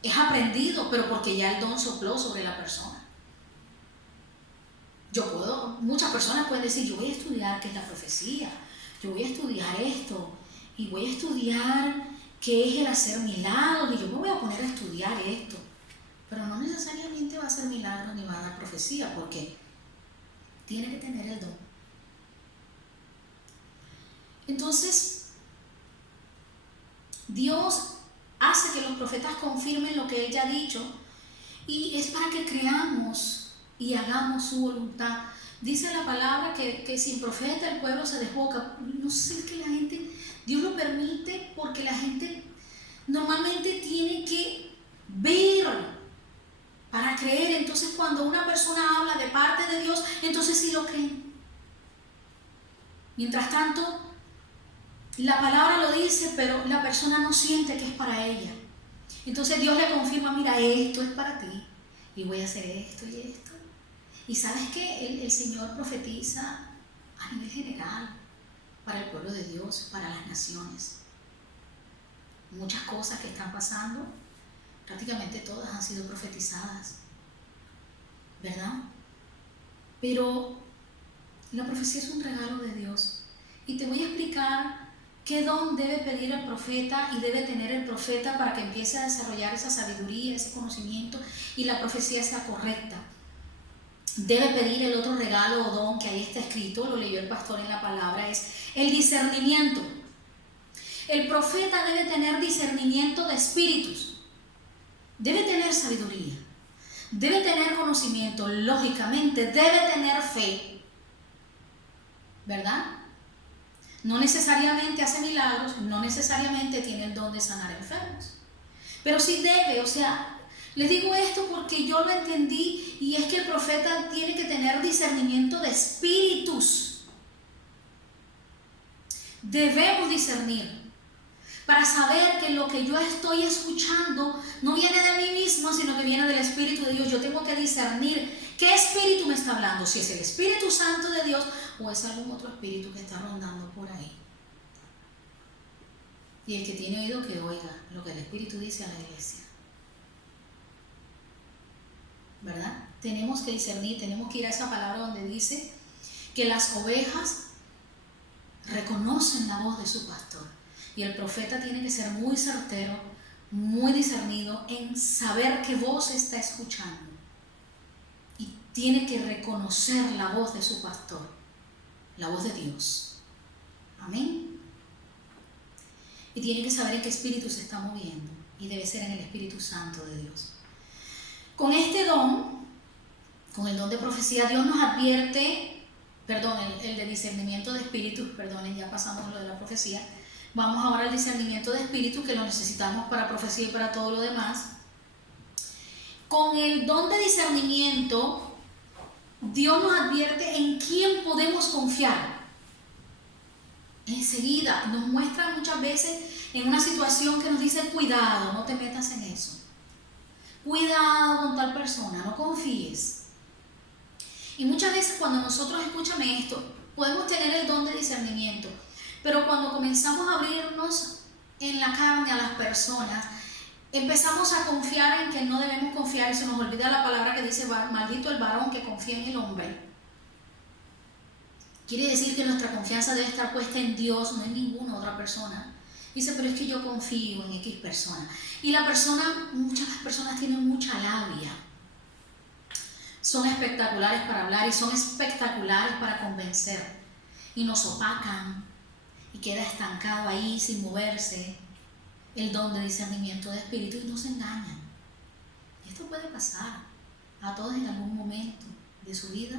es aprendido, pero porque ya el don sopló sobre la persona. Muchas personas pueden decir, yo voy a estudiar qué es la profecía, yo voy a estudiar esto, y voy a estudiar qué es el hacer milagros, y yo me voy a poner a estudiar esto. Pero no necesariamente va a hacer milagros ni va a dar profecía, porque tiene que tener el don. Entonces, Dios hace que los profetas confirmen lo que Él ya ha dicho, y es para que creamos y hagamos su voluntad. Dice la palabra que sin profeta el pueblo se desboca. No sé, es que la gente, Dios lo permite porque la gente normalmente tiene que ver para creer. Entonces cuando una persona habla de parte de Dios, entonces sí lo creen. Mientras tanto, la palabra lo dice, pero la persona no siente que es para ella. Entonces Dios le confirma, mira, esto es para ti, y voy a hacer esto y esto. Y ¿sabes qué? El Señor profetiza a nivel general, para el pueblo de Dios, para las naciones. Muchas cosas que están pasando, prácticamente todas han sido profetizadas, ¿verdad? Pero la profecía es un regalo de Dios. Y te voy a explicar qué don debe pedir el profeta y debe tener el profeta para que empiece a desarrollar esa sabiduría, ese conocimiento y la profecía sea correcta. Debe pedir el otro regalo o don que ahí está escrito, lo leyó el pastor en la palabra, es el discernimiento. El profeta debe tener discernimiento de espíritus, debe tener sabiduría, debe tener conocimiento, lógicamente debe tener fe, ¿verdad? No necesariamente hace milagros, no necesariamente tiene el don de sanar enfermos, pero sí debe, o sea, les digo esto porque yo lo entendí y es que el profeta tiene que tener discernimiento de espíritus. Debemos discernir para saber que lo que yo estoy escuchando no viene de mí mismo, sino que viene del Espíritu de Dios. Yo tengo que discernir qué espíritu me está hablando, si es el Espíritu Santo de Dios o es algún otro espíritu que está rondando por ahí. Y el que tiene oído que oiga lo que el Espíritu dice a la iglesia. ¿Verdad? Tenemos que discernir, tenemos que ir a esa palabra donde dice que las ovejas reconocen la voz de su pastor. Y el profeta tiene que ser muy certero, muy discernido en saber qué voz está escuchando. Y tiene que reconocer la voz de su pastor, la voz de Dios. Amén. Y tiene que saber en qué espíritu se está moviendo. Y debe ser en el Espíritu Santo de Dios. Con este don, con el don de profecía, Dios nos advierte, el de discernimiento de espíritus, ya pasamos lo de la profecía. Vamos ahora al discernimiento de espíritus, que lo necesitamos para profecía y para todo lo demás. Con el don de discernimiento, Dios nos advierte en quién podemos confiar. Enseguida nos muestra muchas veces en una situación que nos dice, cuidado, no te metas en eso. Cuidado con tal persona, no confíes. Y muchas veces cuando nosotros, escúchame esto, podemos tener el don de discernimiento, pero cuando comenzamos a abrirnos en la carne a las personas, empezamos a confiar en que no debemos confiar y se nos olvida la palabra que dice, maldito el varón que confía en el hombre. Quiere decir que nuestra confianza debe estar puesta en Dios, no en ninguna otra persona. Dice, pero es que yo confío en X persona. Y muchas personas tienen mucha labia. Son espectaculares para hablar y son espectaculares para convencer. Y nos opacan y queda estancado ahí sin moverse el don de discernimiento de espíritu y nos engañan. Y esto puede pasar. A todos en algún momento de su vida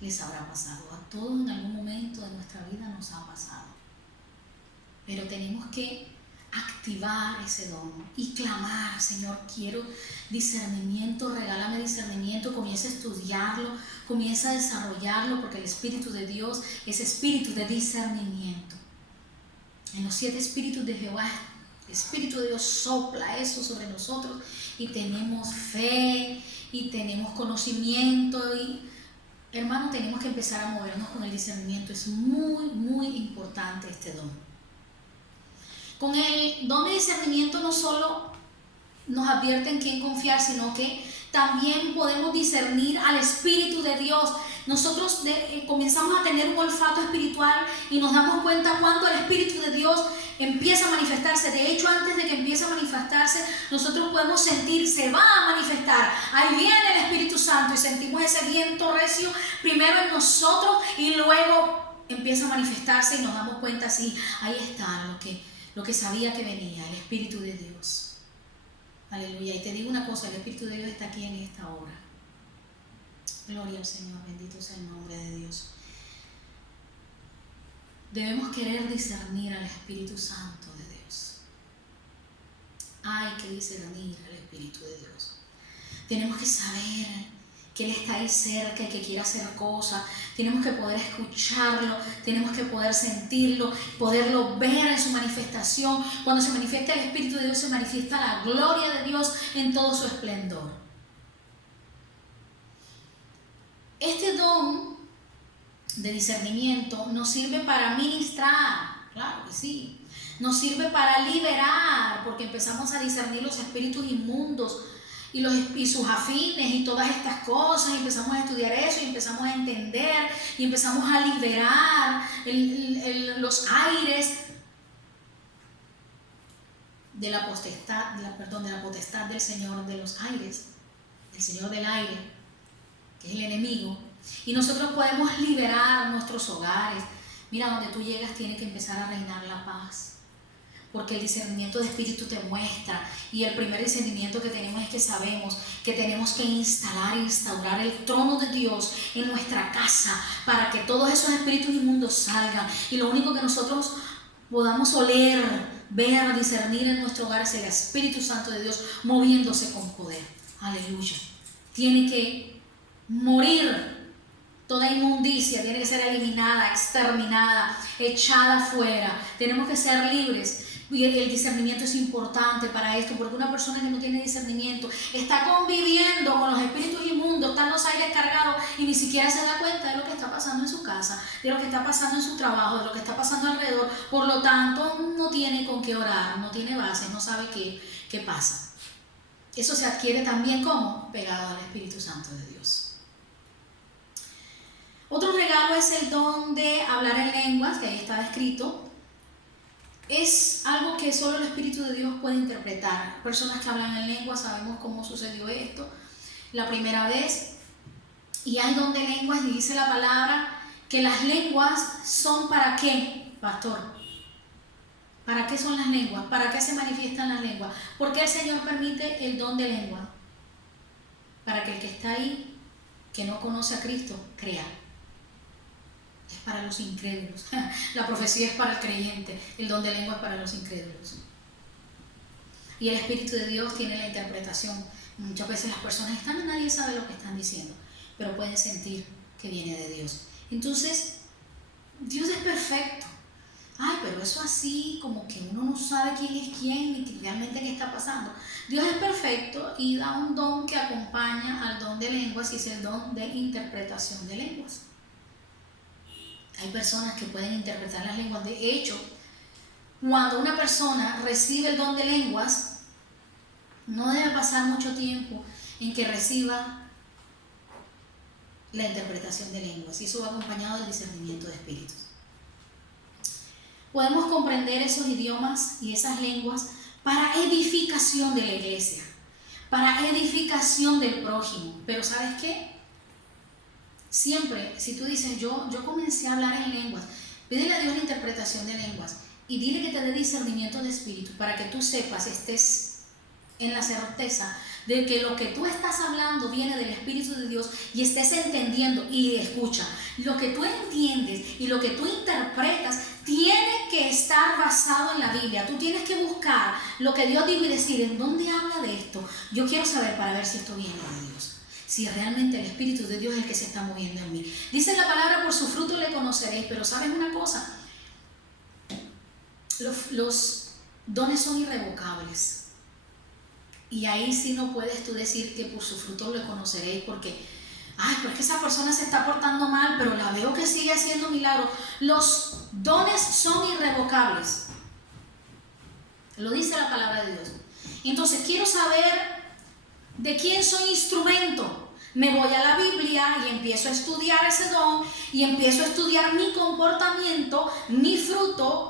les habrá pasado. A todos en algún momento de nuestra vida nos ha pasado. Pero tenemos que activar ese don y clamar, Señor, quiero discernimiento, regálame discernimiento, comienza a estudiarlo, comienza a desarrollarlo, porque el Espíritu de Dios es espíritu de discernimiento. En los 7 espíritus de Jehová, el Espíritu de Dios sopla eso sobre nosotros y tenemos fe y tenemos conocimiento y, hermano, tenemos que empezar a movernos con el discernimiento. Es muy, muy importante este don. Con el don de discernimiento no solo nos advierte en quién confiar, sino que también podemos discernir al Espíritu de Dios. Nosotros comenzamos a tener un olfato espiritual y nos damos cuenta cuando el Espíritu de Dios empieza a manifestarse. De hecho, antes de que empiece a manifestarse, nosotros podemos sentir, se va a manifestar. Ahí viene el Espíritu Santo y sentimos ese viento recio primero en nosotros y luego empieza a manifestarse y nos damos cuenta, sí, ahí está lo que sabía que venía, el Espíritu de Dios. Aleluya. Y te digo una cosa, el Espíritu de Dios está aquí en esta hora. Gloria al Señor, bendito sea el nombre de Dios. Debemos querer discernir al Espíritu Santo de Dios. Hay que discernir al Espíritu de Dios. Tenemos que saber que Él está ahí cerca y que quiere hacer cosas. Tenemos que poder escucharlo, tenemos que poder sentirlo, poderlo ver en su manifestación. Cuando se manifiesta el Espíritu de Dios, se manifiesta la gloria de Dios en todo su esplendor. Este don de discernimiento nos sirve para ministrar, claro que sí. Nos sirve para liberar, porque empezamos a discernir los espíritus inmundos y sus afines y todas estas cosas, y empezamos a estudiar eso y empezamos a entender y empezamos a liberar los aires de la potestad, de la potestad del Señor de los aires, el Señor del aire, que es el enemigo, y nosotros podemos liberar nuestros hogares. Mira, donde tú llegas tiene que empezar a reinar la paz. Porque el discernimiento de espíritu te muestra, y el primer discernimiento que tenemos es que sabemos que tenemos que instaurar el trono de Dios en nuestra casa para que todos esos espíritus inmundos salgan, y lo único que nosotros podamos oler, ver, discernir en nuestro hogar es el Espíritu Santo de Dios moviéndose con poder. Aleluya. Tiene que morir toda inmundicia, tiene que ser eliminada, exterminada, echada fuera. Tenemos que ser libres. Y el discernimiento es importante para esto, porque una persona que no tiene discernimiento está conviviendo con los espíritus inmundos, están los aires cargados y ni siquiera se da cuenta de lo que está pasando en su casa, de lo que está pasando en su trabajo, de lo que está pasando alrededor. Por lo tanto, no tiene con qué orar, no tiene base, no sabe qué pasa. Eso se adquiere también como pegado al Espíritu Santo de Dios. Otro regalo es el don de hablar en lenguas, que ahí estaba escrito. Es algo que solo el Espíritu de Dios puede interpretar. Personas que hablan en lengua, sabemos cómo sucedió esto la primera vez. Y hay don de lenguas, y dice la palabra que las lenguas son ¿para qué, pastor? ¿Para qué son las lenguas? ¿Para qué se manifiestan las lenguas? ¿Por qué el Señor permite el don de lengua? Para que el que está ahí, que no conoce a Cristo, crea. Es para los incrédulos. La profecía es para el creyente, el don de lengua es para los incrédulos. Y el Espíritu de Dios tiene la interpretación. Muchas veces las personas están y nadie sabe lo que están diciendo, pero pueden sentir que viene de Dios. Entonces, Dios es perfecto. Ay, pero eso así, como que uno no sabe quién es quién ni realmente qué está pasando. Dios es perfecto y da un don que acompaña al don de lenguas, y es el don de interpretación de lenguas. Hay personas que pueden interpretar las lenguas. De hecho, cuando una persona recibe el don de lenguas, no debe pasar mucho tiempo en que reciba la interpretación de lenguas, y eso va acompañado del discernimiento de espíritus. Podemos comprender esos idiomas y esas lenguas para edificación de la iglesia, para edificación del prójimo. Pero ¿sabes qué? Siempre, si tú dices, yo comencé a hablar en lenguas, pídele a Dios la interpretación de lenguas y dile que te dé discernimiento de espíritu para que tú sepas, estés en la certeza de que lo que tú estás hablando viene del Espíritu de Dios, y estés entendiendo. Y escucha, lo que tú entiendes y lo que tú interpretas tiene que estar basado en la Biblia. Tú tienes que buscar lo que Dios dijo y decir, ¿en dónde habla de esto? Yo quiero saber para ver si esto viene de Dios, si realmente el Espíritu de Dios es el que se está moviendo en mí. Dice la palabra, por su fruto le conoceréis. Pero ¿sabes una cosa? Los dones son irrevocables. Y ahí sí no puedes tú decir que por su fruto le conoceréis, porque, ay, pero es que esa persona se está portando mal, pero la veo que sigue haciendo milagros. Los dones son irrevocables. Lo dice la palabra de Dios. Entonces, quiero saber de quién soy instrumento. Me voy a la Biblia y empiezo a estudiar ese don, y empiezo a estudiar mi comportamiento, mi fruto,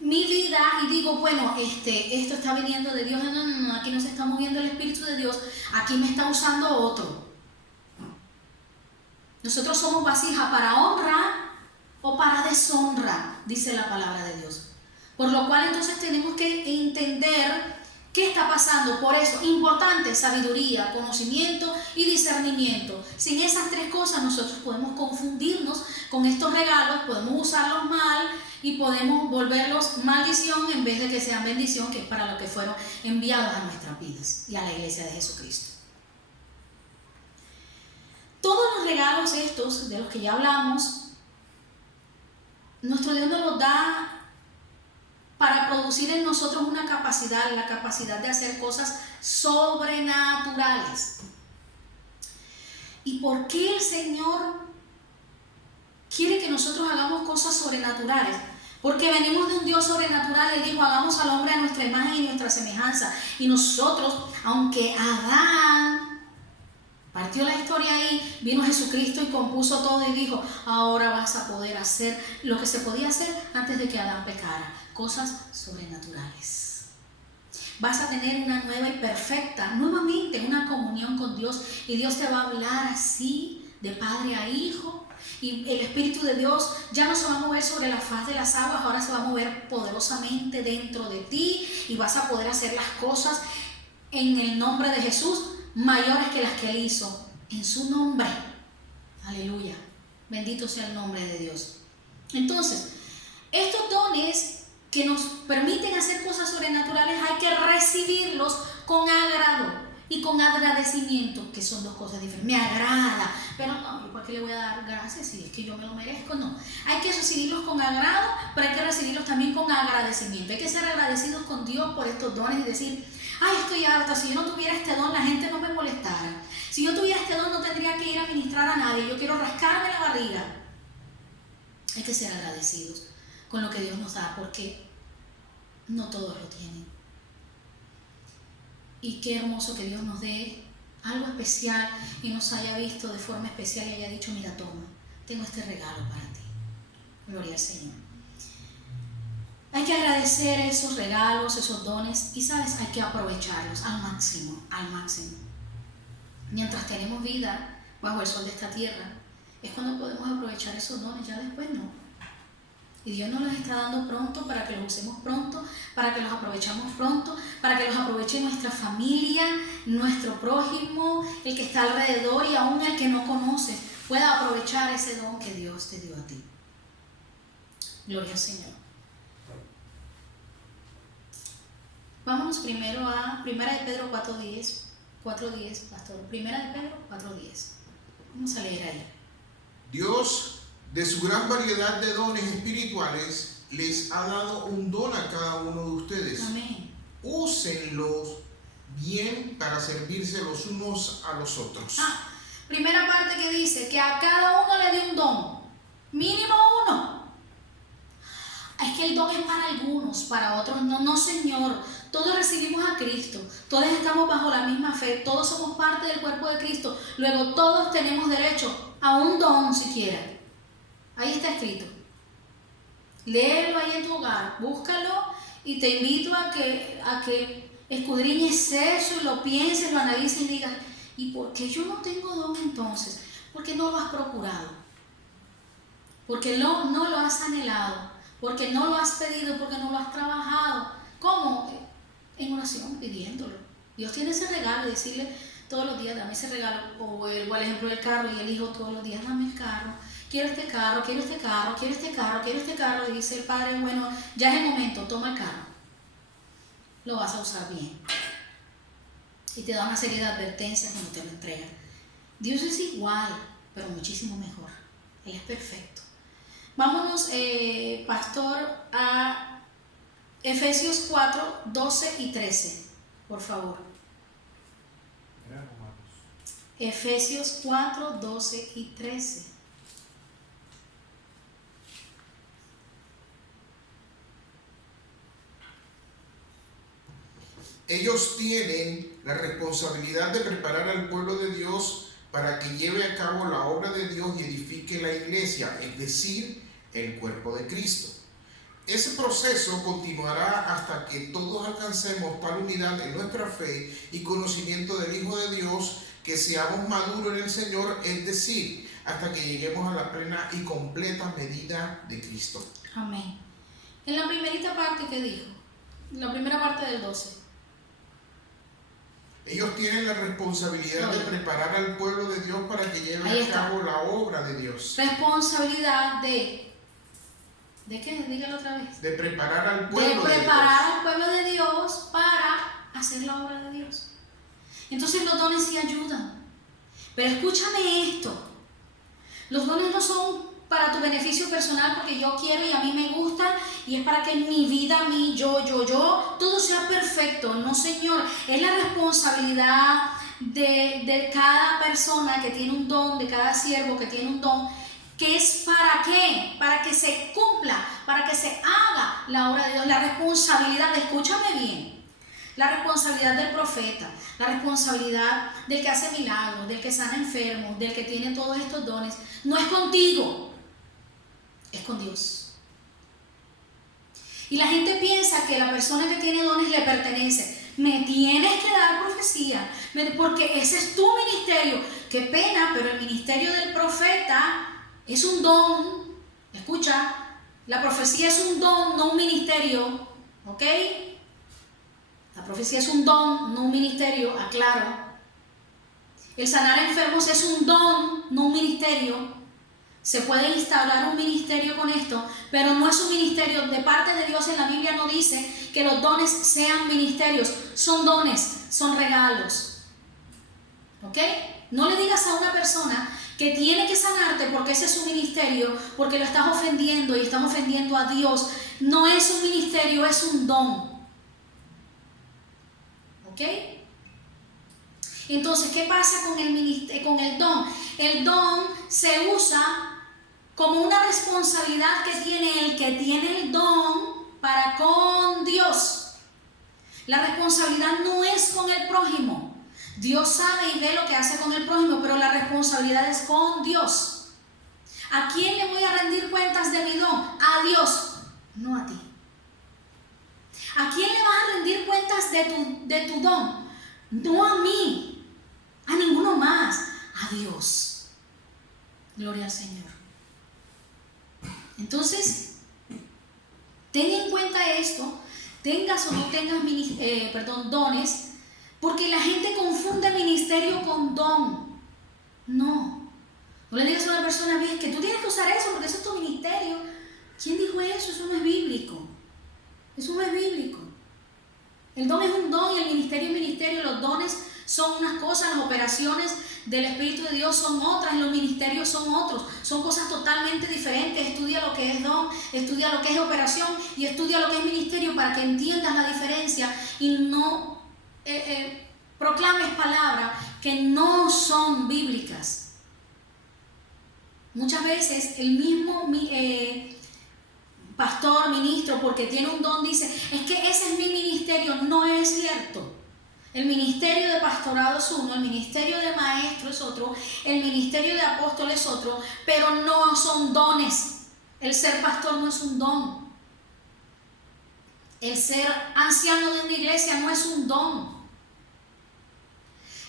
mi vida, y digo, bueno, esto está viniendo de Dios. No, aquí no se está moviendo el Espíritu de Dios, aquí me está usando otro. Nosotros somos vasija para honra o para deshonra, dice la palabra de Dios. Por lo cual entonces tenemos que entender qué está pasando. Por eso, importante, sabiduría, conocimiento y discernimiento. Sin esas tres cosas nosotros podemos confundirnos con estos regalos, podemos usarlos mal y podemos volverlos maldición en vez de que sean bendición, que es para lo que fueron enviados a nuestras vidas y a la iglesia de Jesucristo. Todos los regalos estos, de los que ya hablamos, nuestro Dios nos los da para producir en nosotros una capacidad, la capacidad de hacer cosas sobrenaturales. ¿Y por qué el Señor quiere que nosotros hagamos cosas sobrenaturales? Porque venimos de un Dios sobrenatural. Él dijo, hagamos al hombre a nuestra imagen y nuestra semejanza. Y nosotros, aunque Adán partió la historia ahí, vino Jesucristo y compuso todo y dijo, ahora vas a poder hacer lo que se podía hacer antes de que Adán pecara, cosas sobrenaturales. Vas a tener una nueva y perfecta, nuevamente una comunión con Dios, y Dios te va a hablar así, de padre a hijo, y el Espíritu de Dios ya no se va a mover sobre la faz de las aguas, ahora se va a mover poderosamente dentro de ti, y vas a poder hacer las cosas en el nombre de Jesús, mayores que las que Él hizo, en su nombre. Aleluya, bendito sea el nombre de Dios. Entonces, estos dones que nos permiten hacer cosas sobrenaturales hay que recibirlos con agrado y con agradecimiento, que son dos cosas diferentes. Me agrada, pero no, ¿por qué le voy a dar gracias si es que yo me lo merezco? No, hay que recibirlos con agrado, pero hay que recibirlos también con agradecimiento. Hay que ser agradecidos con Dios por estos dones y decir, ay, estoy harta, si yo no tuviera este don la gente no me molestara. Si yo tuviera este don no tendría que ir a ministrar a nadie, yo quiero rascarme la barriga. Hay que ser agradecidos con lo que Dios nos da, porque no todos lo tienen. Y qué hermoso que Dios nos dé algo especial y nos haya visto de forma especial y haya dicho, mira, toma, tengo este regalo para ti. Gloria al Señor. Hay que agradecer esos regalos, esos dones, y sabes, hay que aprovecharlos al máximo, al máximo. Mientras tenemos vida bajo el sol de esta tierra, es cuando podemos aprovechar esos dones, ya después no. Y Dios nos los está dando pronto para que los usemos pronto, para que los aprovechamos pronto, para que los aproveche nuestra familia, nuestro prójimo, el que está alrededor, y aún el que no conoces pueda aprovechar ese don que Dios te dio a ti. Gloria al Señor. Vámonos primero a 1 de Pedro 4:10, pastor. 1 de Pedro 4:10. Vamos a leer ahí. Dios, de su gran variedad de dones espirituales, les ha dado un don a cada uno de ustedes. Amén. Úsenlos bien para servirse los unos a los otros. Primera parte que dice que a cada uno le dio un don, mínimo uno. Es que el don es para algunos, para otros no. No, Señor, todos recibimos a Cristo, todos estamos bajo la misma fe, todos somos parte del cuerpo de Cristo, luego todos tenemos derecho a un don siquiera. Ahí está escrito. Léelo ahí en tu hogar, búscalo, y te invito a que escudriñes eso y lo pienses, lo analices y digas, ¿y por qué yo no tengo don entonces? Porque no lo has procurado, porque no lo has anhelado, porque no lo has pedido, porque no lo has trabajado. ¿Cómo? En oración, pidiéndolo. Dios tiene ese regalo de decirle todos los días, dame ese regalo, o el ejemplo del carro, y el hijo todos los días, dame el carro. Quiero este carro, quiero este carro, quiero este carro, quiero este carro. Y dice el padre, bueno, ya es el momento, toma el carro. Lo vas a usar bien. Y te da una serie de advertencias cuando te lo entregan. Dios es igual, pero muchísimo mejor. Él es perfecto. Vámonos, pastor, a Efesios 4, 12 y 13, por favor. Efesios 4, 12 y 13. Ellos tienen la responsabilidad de preparar al pueblo de Dios para que lleve a cabo la obra de Dios y edifique la iglesia, es decir, el cuerpo de Cristo. Ese proceso continuará hasta que todos alcancemos tal unidad en nuestra fe y conocimiento del Hijo de Dios, que seamos maduros en el Señor, es decir, hasta que lleguemos a la plena y completa medida de Cristo. Amén. En la primerita parte que dijo, la primera parte del 12. Ellos tienen la responsabilidad de preparar al pueblo de Dios para que lleve a cabo la obra de Dios. Responsabilidad ¿de qué? Dígalo otra vez. De preparar al pueblo de Dios. De preparar al pueblo de Dios para hacer la obra de Dios. Entonces los dones sí ayudan. Pero escúchame esto. Los dones no son para tu beneficio personal porque yo quiero y a mí me gusta y es para que en mi vida, yo, todo sea perfecto. No, Señor, es la responsabilidad de cada persona que tiene un don, de cada siervo que tiene un don, que es ¿para qué? Para que se cumpla, para que se haga la obra de Dios. La responsabilidad, escúchame bien, la responsabilidad del profeta, la responsabilidad del que hace milagros, del que sana enfermos, del que tiene todos estos dones, no es contigo, es con Dios. Y la gente piensa que la persona que tiene dones le pertenece. Me tienes que dar profecía, porque ese es tu ministerio. Qué pena, pero el ministerio del profeta es un don. Escucha, la profecía es un don, no un ministerio. ¿Ok? La profecía es un don, no un ministerio, aclaro. El sanar enfermos es un don, no un ministerio. Se puede instaurar un ministerio con esto, pero no es un ministerio. De parte de Dios en la Biblia no dice que los dones sean ministerios. Son dones, son regalos. ¿Ok? No le digas a una persona que tiene que sanarte porque ese es su ministerio, porque lo estás ofendiendo y estás ofendiendo a Dios. No es un ministerio, es un don. ¿Ok? Entonces, ¿qué pasa con el don? El don se usa como una responsabilidad que tiene el que tiene el don para con Dios. La responsabilidad no es con el prójimo. Dios sabe y ve lo que hace con el prójimo, pero la responsabilidad es con Dios. ¿A quién le voy a rendir cuentas de mi don? A Dios, no a ti. ¿A quién le vas a rendir cuentas de tu don? No a mí, a ninguno más, a Dios. Gloria al Señor. Entonces, ten en cuenta esto, tengas o no tengas dones, porque la gente confunde ministerio con don. No le digas a una persona, bien, que tú tienes que usar eso porque eso es tu ministerio. ¿Quién dijo eso? Eso no es bíblico. Eso no es bíblico. El don es un don y el ministerio es ministerio. Los dones son unas cosas, las operaciones del Espíritu de Dios son otras, los ministerios son otros. Son cosas totalmente diferentes. Estudia lo que es don, estudia lo que es operación y estudia lo que es ministerio para que entiendas la diferencia y no proclames palabras que no son bíblicas. Muchas veces el mismo pastor, ministro, porque tiene un don, dice, es que ese es mi ministerio. No es cierto. El ministerio de pastorado es uno, el ministerio de maestro es otro, el ministerio de apóstol es otro, pero no son dones. El ser pastor no es un don. El ser anciano de una iglesia no es un don.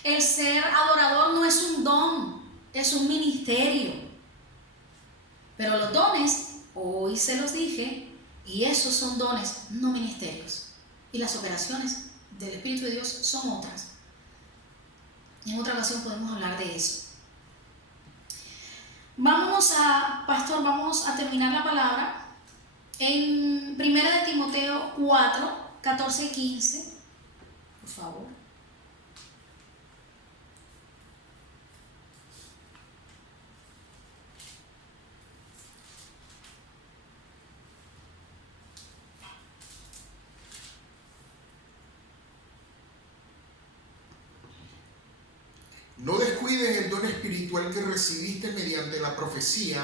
El ser adorador no es un don, es un ministerio. Pero los dones, hoy se los dije, y esos son dones, no ministerios. Y las operaciones del Espíritu de Dios son otras. En otra ocasión podemos hablar de eso. Vamos a terminar la palabra en 1 de Timoteo 4, 14 y 15. Por favor. No descuides el don espiritual que recibiste mediante la profecía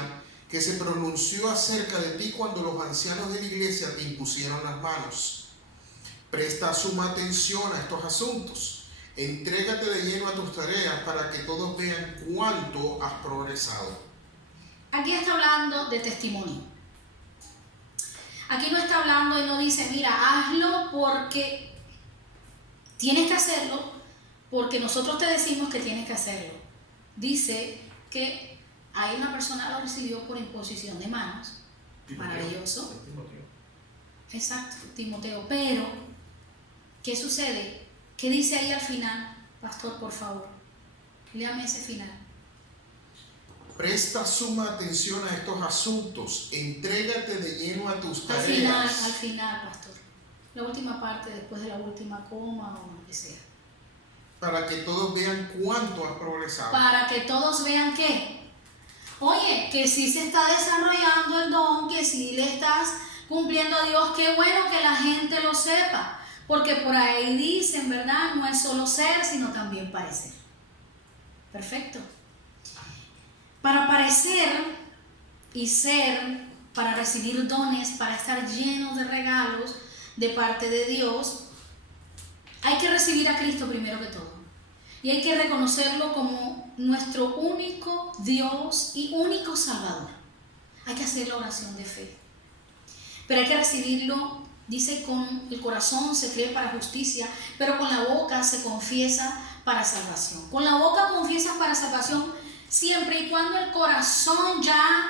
que se pronunció acerca de ti cuando los ancianos de la iglesia te impusieron las manos. Presta suma atención a estos asuntos. Entrégate de lleno a tus tareas para que todos vean cuánto has progresado. Aquí está hablando de testimonio. Aquí no está hablando y no dice, mira, hazlo porque tienes que hacerlo, porque nosotros te decimos que tienes que hacerlo. Dice que hay una persona lo recibió por imposición de manos. Timoteo. Maravilloso. Timoteo. Exacto, Timoteo. Pero, ¿qué sucede? ¿Qué dice ahí al final? Pastor, por favor, léame ese final. Presta suma atención a estos asuntos. Entrégate de lleno a tus tareas. Al final, pastor. La última parte, después de la última coma o lo que sea. Para que todos vean cuánto has progresado. Para que todos vean que, oye, que sí se está desarrollando el don, que sí le estás cumpliendo a Dios. Qué bueno que la gente lo sepa, porque por ahí dicen, ¿verdad? No es solo ser, sino también parecer. Perfecto. Para parecer y ser, para recibir dones, para estar llenos de regalos de parte de Dios, hay que recibir a Cristo primero que todo. Y hay que reconocerlo como nuestro único Dios y único Salvador. Hay que hacer la oración de fe. Pero hay que recibirlo, dice, con el corazón se cree para justicia, pero con la boca se confiesa para salvación. Con la boca confiesas para salvación siempre y cuando el corazón ya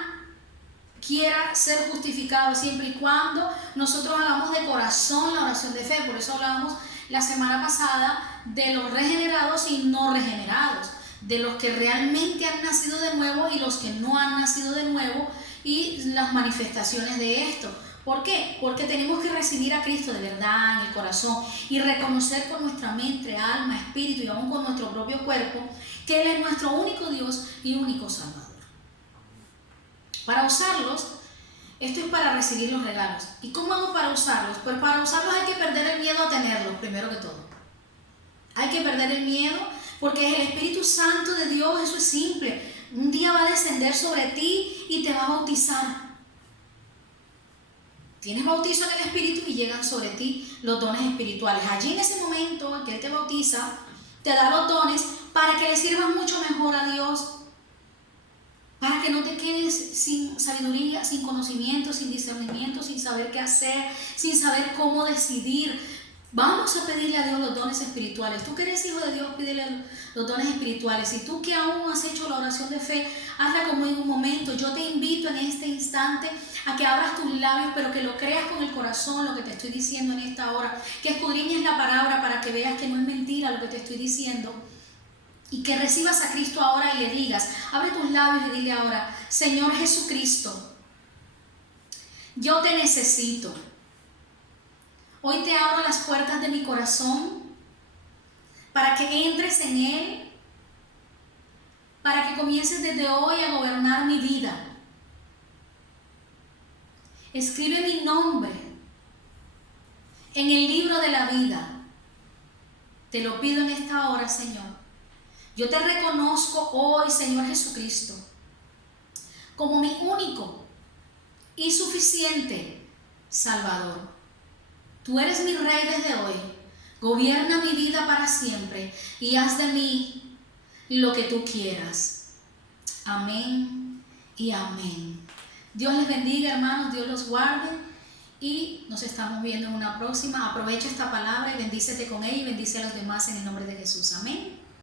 quiera ser justificado, siempre y cuando nosotros hagamos de corazón la oración de fe. Por eso hablábamos la semana pasada de los regenerados y no regenerados, de los que realmente han nacido de nuevo y los que no han nacido de nuevo, y las manifestaciones de esto. ¿Por qué? Porque tenemos que recibir a Cristo de verdad en el corazón y reconocer con nuestra mente, alma, espíritu y aún con nuestro propio cuerpo que Él es nuestro único Dios y único Salvador. Para usarlos, esto es para recibir los regalos. ¿Y cómo hago para usarlos? Pues para usarlos hay que perder el miedo a tenerlos, primero que todo. Hay que perder el miedo porque es el Espíritu Santo de Dios. Eso es simple. Un día va a descender sobre ti y te va a bautizar. Tienes bautizo en el Espíritu y llegan sobre ti los dones espirituales. Allí en ese momento que Él te bautiza, te da los dones para que le sirvas mucho mejor a Dios. Para que no te quedes sin sabiduría, sin conocimiento, sin discernimiento, sin saber qué hacer, sin saber cómo decidir. Vamos a pedirle a Dios los dones espirituales. Tú que eres hijo de Dios, pídele los dones espirituales. Y tú que aún has hecho la oración de fe, hazla conmigo en un momento. Yo te invito en este instante a que abras tus labios, pero que lo creas con el corazón, lo que te estoy diciendo en esta hora. Que escudriñes la palabra para que veas que no es mentira lo que te estoy diciendo. Y que recibas a Cristo ahora y le digas, abre tus labios y dile ahora, Señor Jesucristo, yo te necesito. Hoy te abro las puertas de mi corazón para que entres en él, para que comiences desde hoy a gobernar mi vida. Escribe mi nombre en el libro de la vida. Te lo pido en esta hora, Señor. Yo te reconozco hoy, Señor Jesucristo, como mi único y suficiente Salvador. Tú eres mi Rey desde hoy. Gobierna mi vida para siempre y haz de mí lo que tú quieras. Amén y amén. Dios les bendiga, hermanos, Dios los guarde y nos estamos viendo en una próxima. Aprovecha esta palabra y bendícete con ella y bendice a los demás en el nombre de Jesús. Amén.